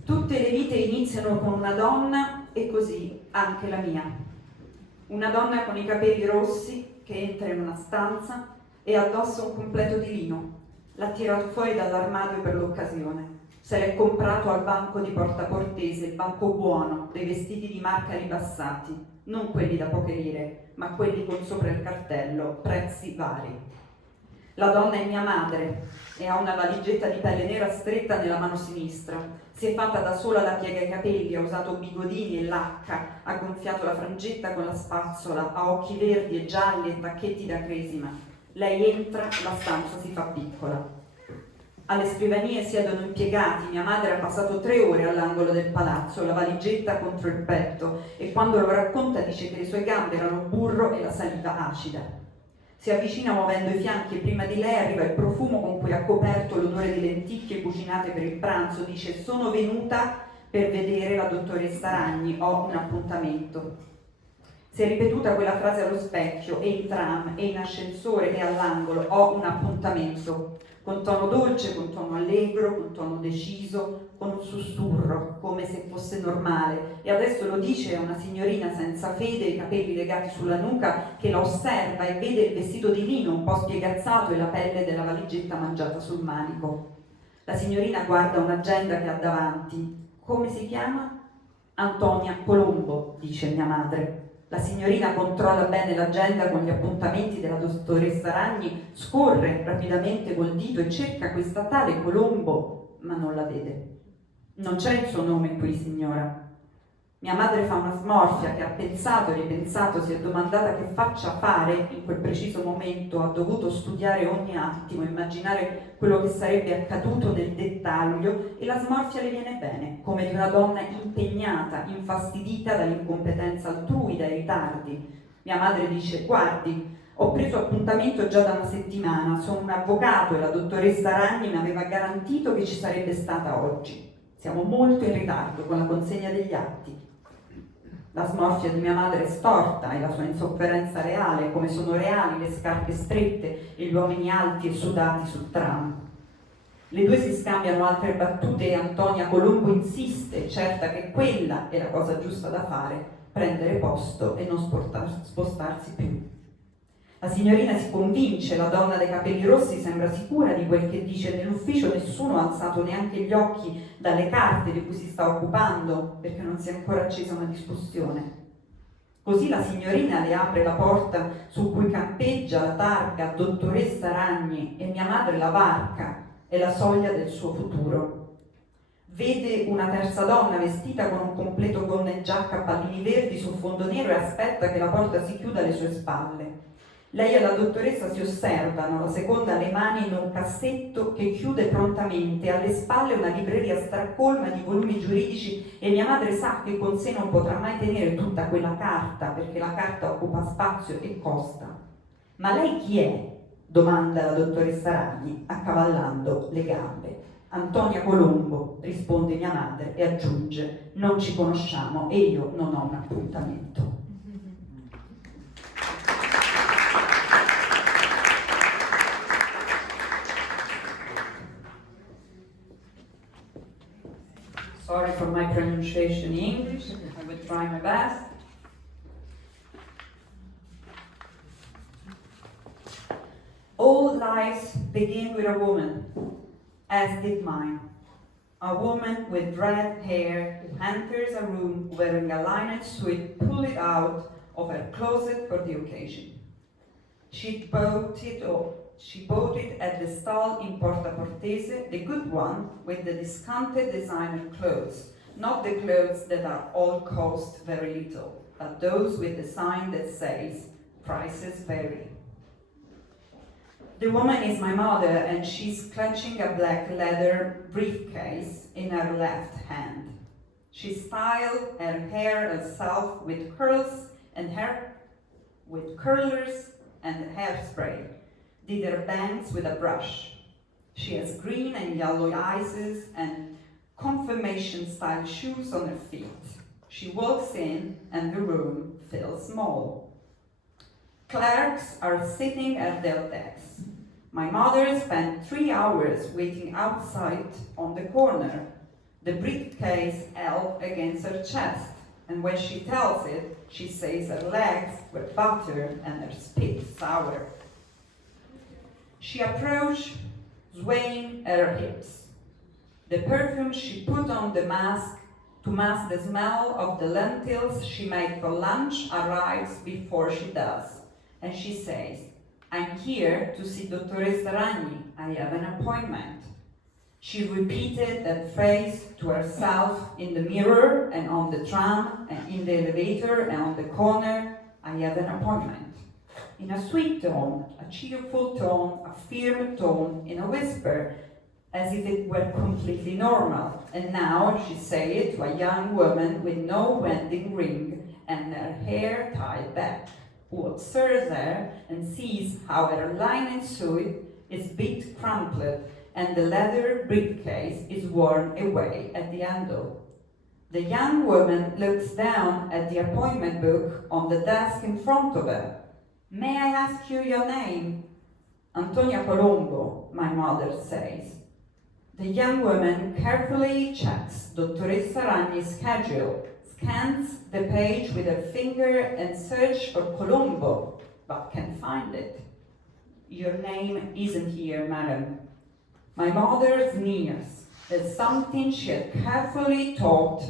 Tutte le vite iniziano con una donna e così anche la mia. Una donna con i capelli rossi che entra in una stanza e addossa un completo di lino. L'ha tirato fuori dall'armadio per l'occasione. Se l'è comprato al banco di Porta Portese, il banco buono, dei vestiti di marca ribassati, non quelli da poche lire, ma quelli con sopra il cartello, prezzi vari. La donna è mia madre e ha una valigetta di pelle nera stretta nella mano sinistra. Si è fatta da sola la piega ai capelli, ha usato bigodini e lacca, ha gonfiato la frangetta con la spazzola, ha occhi verdi e gialli e tacchetti da cresima. Lei entra, la stanza si fa piccola. Alle scrivanie siedono impiegati, mia madre ha passato 3 ore all'angolo del palazzo, la valigetta contro il petto, e quando lo racconta dice che le sue gambe erano burro e la saliva acida. Si avvicina muovendo i fianchi e prima di lei arriva il profumo con cui ha coperto l'odore di lenticchie cucinate per il pranzo. Dice: sono venuta per vedere la dottoressa Ragni, ho un appuntamento. Si è ripetuta quella frase allo specchio, e in tram, e in ascensore, e all'angolo, ho un appuntamento, con tono dolce, con tono allegro, con tono deciso, con un sussurro, come se fosse normale. E adesso lo dice a una signorina senza fede, i capelli legati sulla nuca, che la osserva e vede il vestito di lino un po' spiegazzato e la pelle della valigetta mangiata sul manico. La signorina guarda un'agenda che ha davanti. Come si chiama? Antonia Colombo, dice mia madre. La signorina controlla bene l'agenda con gli appuntamenti della dottoressa Ragni, scorre rapidamente col dito e cerca questa tale Colombo, ma non la vede. Non c'è il suo nome qui, signora. Mia madre fa una smorfia che ha pensato e ripensato, si è domandata che faccia fare in quel preciso momento, ha dovuto studiare ogni attimo, immaginare quello che sarebbe accaduto nel dettaglio, e la smorfia le viene bene, come di una donna impegnata, infastidita dall'incompetenza altrui, dai ritardi. Mia madre dice: guardi, ho preso appuntamento già da una settimana, sono un avvocato e la dottoressa Ragni mi aveva garantito che ci sarebbe stata oggi. Siamo molto in ritardo con la consegna degli atti. La smorfia di mia madre è storta e la sua insofferenza reale, come sono reali le scarpe strette e gli uomini alti e sudati sul tram. Le due si scambiano altre battute e Antonia Colombo insiste, certa che quella è la cosa giusta da fare, prendere posto e non spostarsi più. La signorina si convince, la donna dai capelli rossi sembra sicura di quel che dice. Nell'ufficio nessuno ha alzato neanche gli occhi dalle carte di cui si sta occupando, perché non si è ancora accesa una discussione. Così la signorina le apre la porta su cui campeggia la targa dottoressa Ragni e mia madre la varca e la soglia del suo futuro. Vede una terza donna vestita con un completo gonna e giacca a pallini verdi su fondo nero e aspetta che la porta si chiuda alle sue spalle. Lei e la dottoressa si osservano, la seconda le mani in un cassetto che chiude prontamente, alle spalle una libreria stracolma di volumi giuridici, e mia madre sa che con sé non potrà mai tenere tutta quella carta, perché la carta occupa spazio e costa. Ma lei chi è? Domanda la dottoressa Ragni, accavallando le gambe. Antonia Colombo, risponde mia madre e aggiunge: non ci conosciamo e io non ho un appuntamento. situation in English. I will try my best. All lives begin with a woman, as did mine. A woman with red hair who enters a room wearing a linen suit pulled out of her closet for the occasion. She bought it at the stall in Porta Portese, the good one, with the discounted designer clothes, not the clothes that are all cost very little, but those with the sign that says, prices vary. The woman is my mother, and she's clutching a black leather briefcase in her left hand. She styled her hair herself with curlers and hairspray, did her bangs with a brush. She has green and yellow eyes and confirmation-style shoes on her feet. She walks in, and the room feels small. Clerks are sitting at their desks. My mother spent 3 hours waiting outside on the corner, the briefcase held against her chest, and when she tells it, she says her legs were buttered and her spit sour. She approached, swaying at her hips. The perfume she put on the mask to mask the smell of the lentils she made for lunch arrives before she does, and she says, I'm here to see Dottoressa Ragni. I have an appointment. She repeated that phrase to herself in the mirror and on the tram and in the elevator and on the corner. I have an appointment. In a sweet tone, a cheerful tone, a firm tone, in a whisper, as if it were completely normal. And now she said it to a young woman with no wedding ring and her hair tied back, who observes her and sees how her linen suit is bit crumpled and the leather briefcase is worn away at the handle. The young woman looks down at the appointment book on the desk in front of her. May I ask you your name? Antonia Colombo, my mother says. The young woman carefully checks Dottoressa Ragni's schedule, scans the page with her finger and searches for Colombo, but can't find it. Your name isn't here, madam. My mother sneers. There's something she had carefully thought.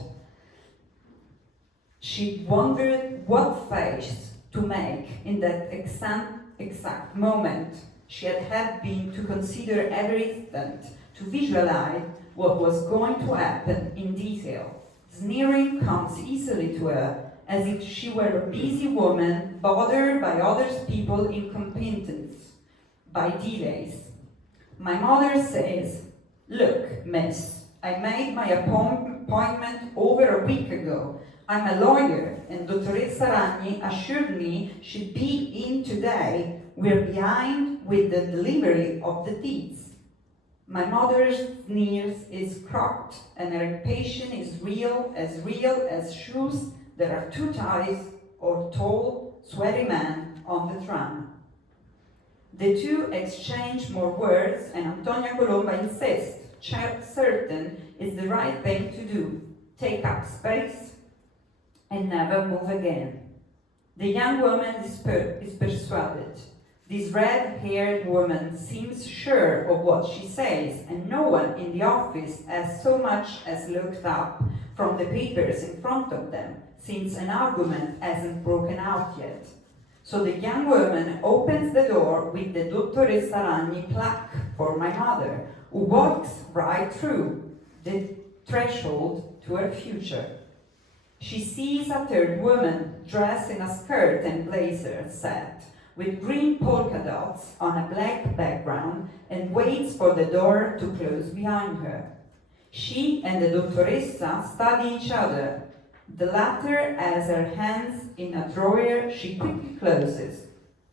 She wondered what face to make in that exact moment. She had been to consider every instant, to visualize what was going to happen in detail. Sneering comes easily to her, as if she were a busy woman bothered by other people's incompetence, by delays. My mother says, look, miss, I made my appointment over a week ago. I'm a lawyer, and Dottoressa Ragni assured me she'd be in today. We're behind with the delivery of the deeds. My mother's sneers is cropped, and her impatience is real as shoes that are too tight or tall, sweaty man on the tram. The two exchange more words, and Antonia Colombo insists, certain is the right thing to do, take up space and never move again. The young woman is persuaded. This red-haired woman seems sure of what she says, and no one in the office has so much as looked up from the papers in front of them, since an argument hasn't broken out yet. So the young woman opens the door with the Dottoressa Ragni plaque for my mother, who walks right through the threshold to her future. She sees a third woman dressed in a skirt and blazer set, with green polka dots on a black background, and waits for the door to close behind her. She and the Dottoressa study each other. The latter has her hands in a drawer she quickly closes.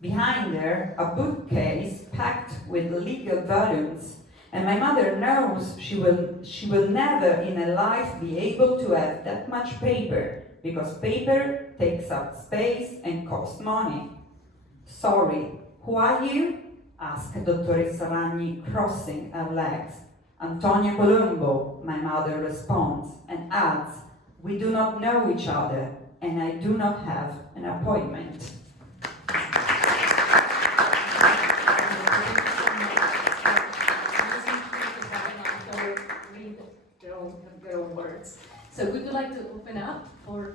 Behind her, a bookcase packed with legal volumes, and my mother knows she will never in her life be able to have that much paper, because paper takes up space and costs money. Sorry, who are you? asked Dottoressa Ragni, crossing her legs. Antonia Colombo, my mother responds, and adds, We do not know each other, and I do not have an appointment. Their own words. So we would like to open up for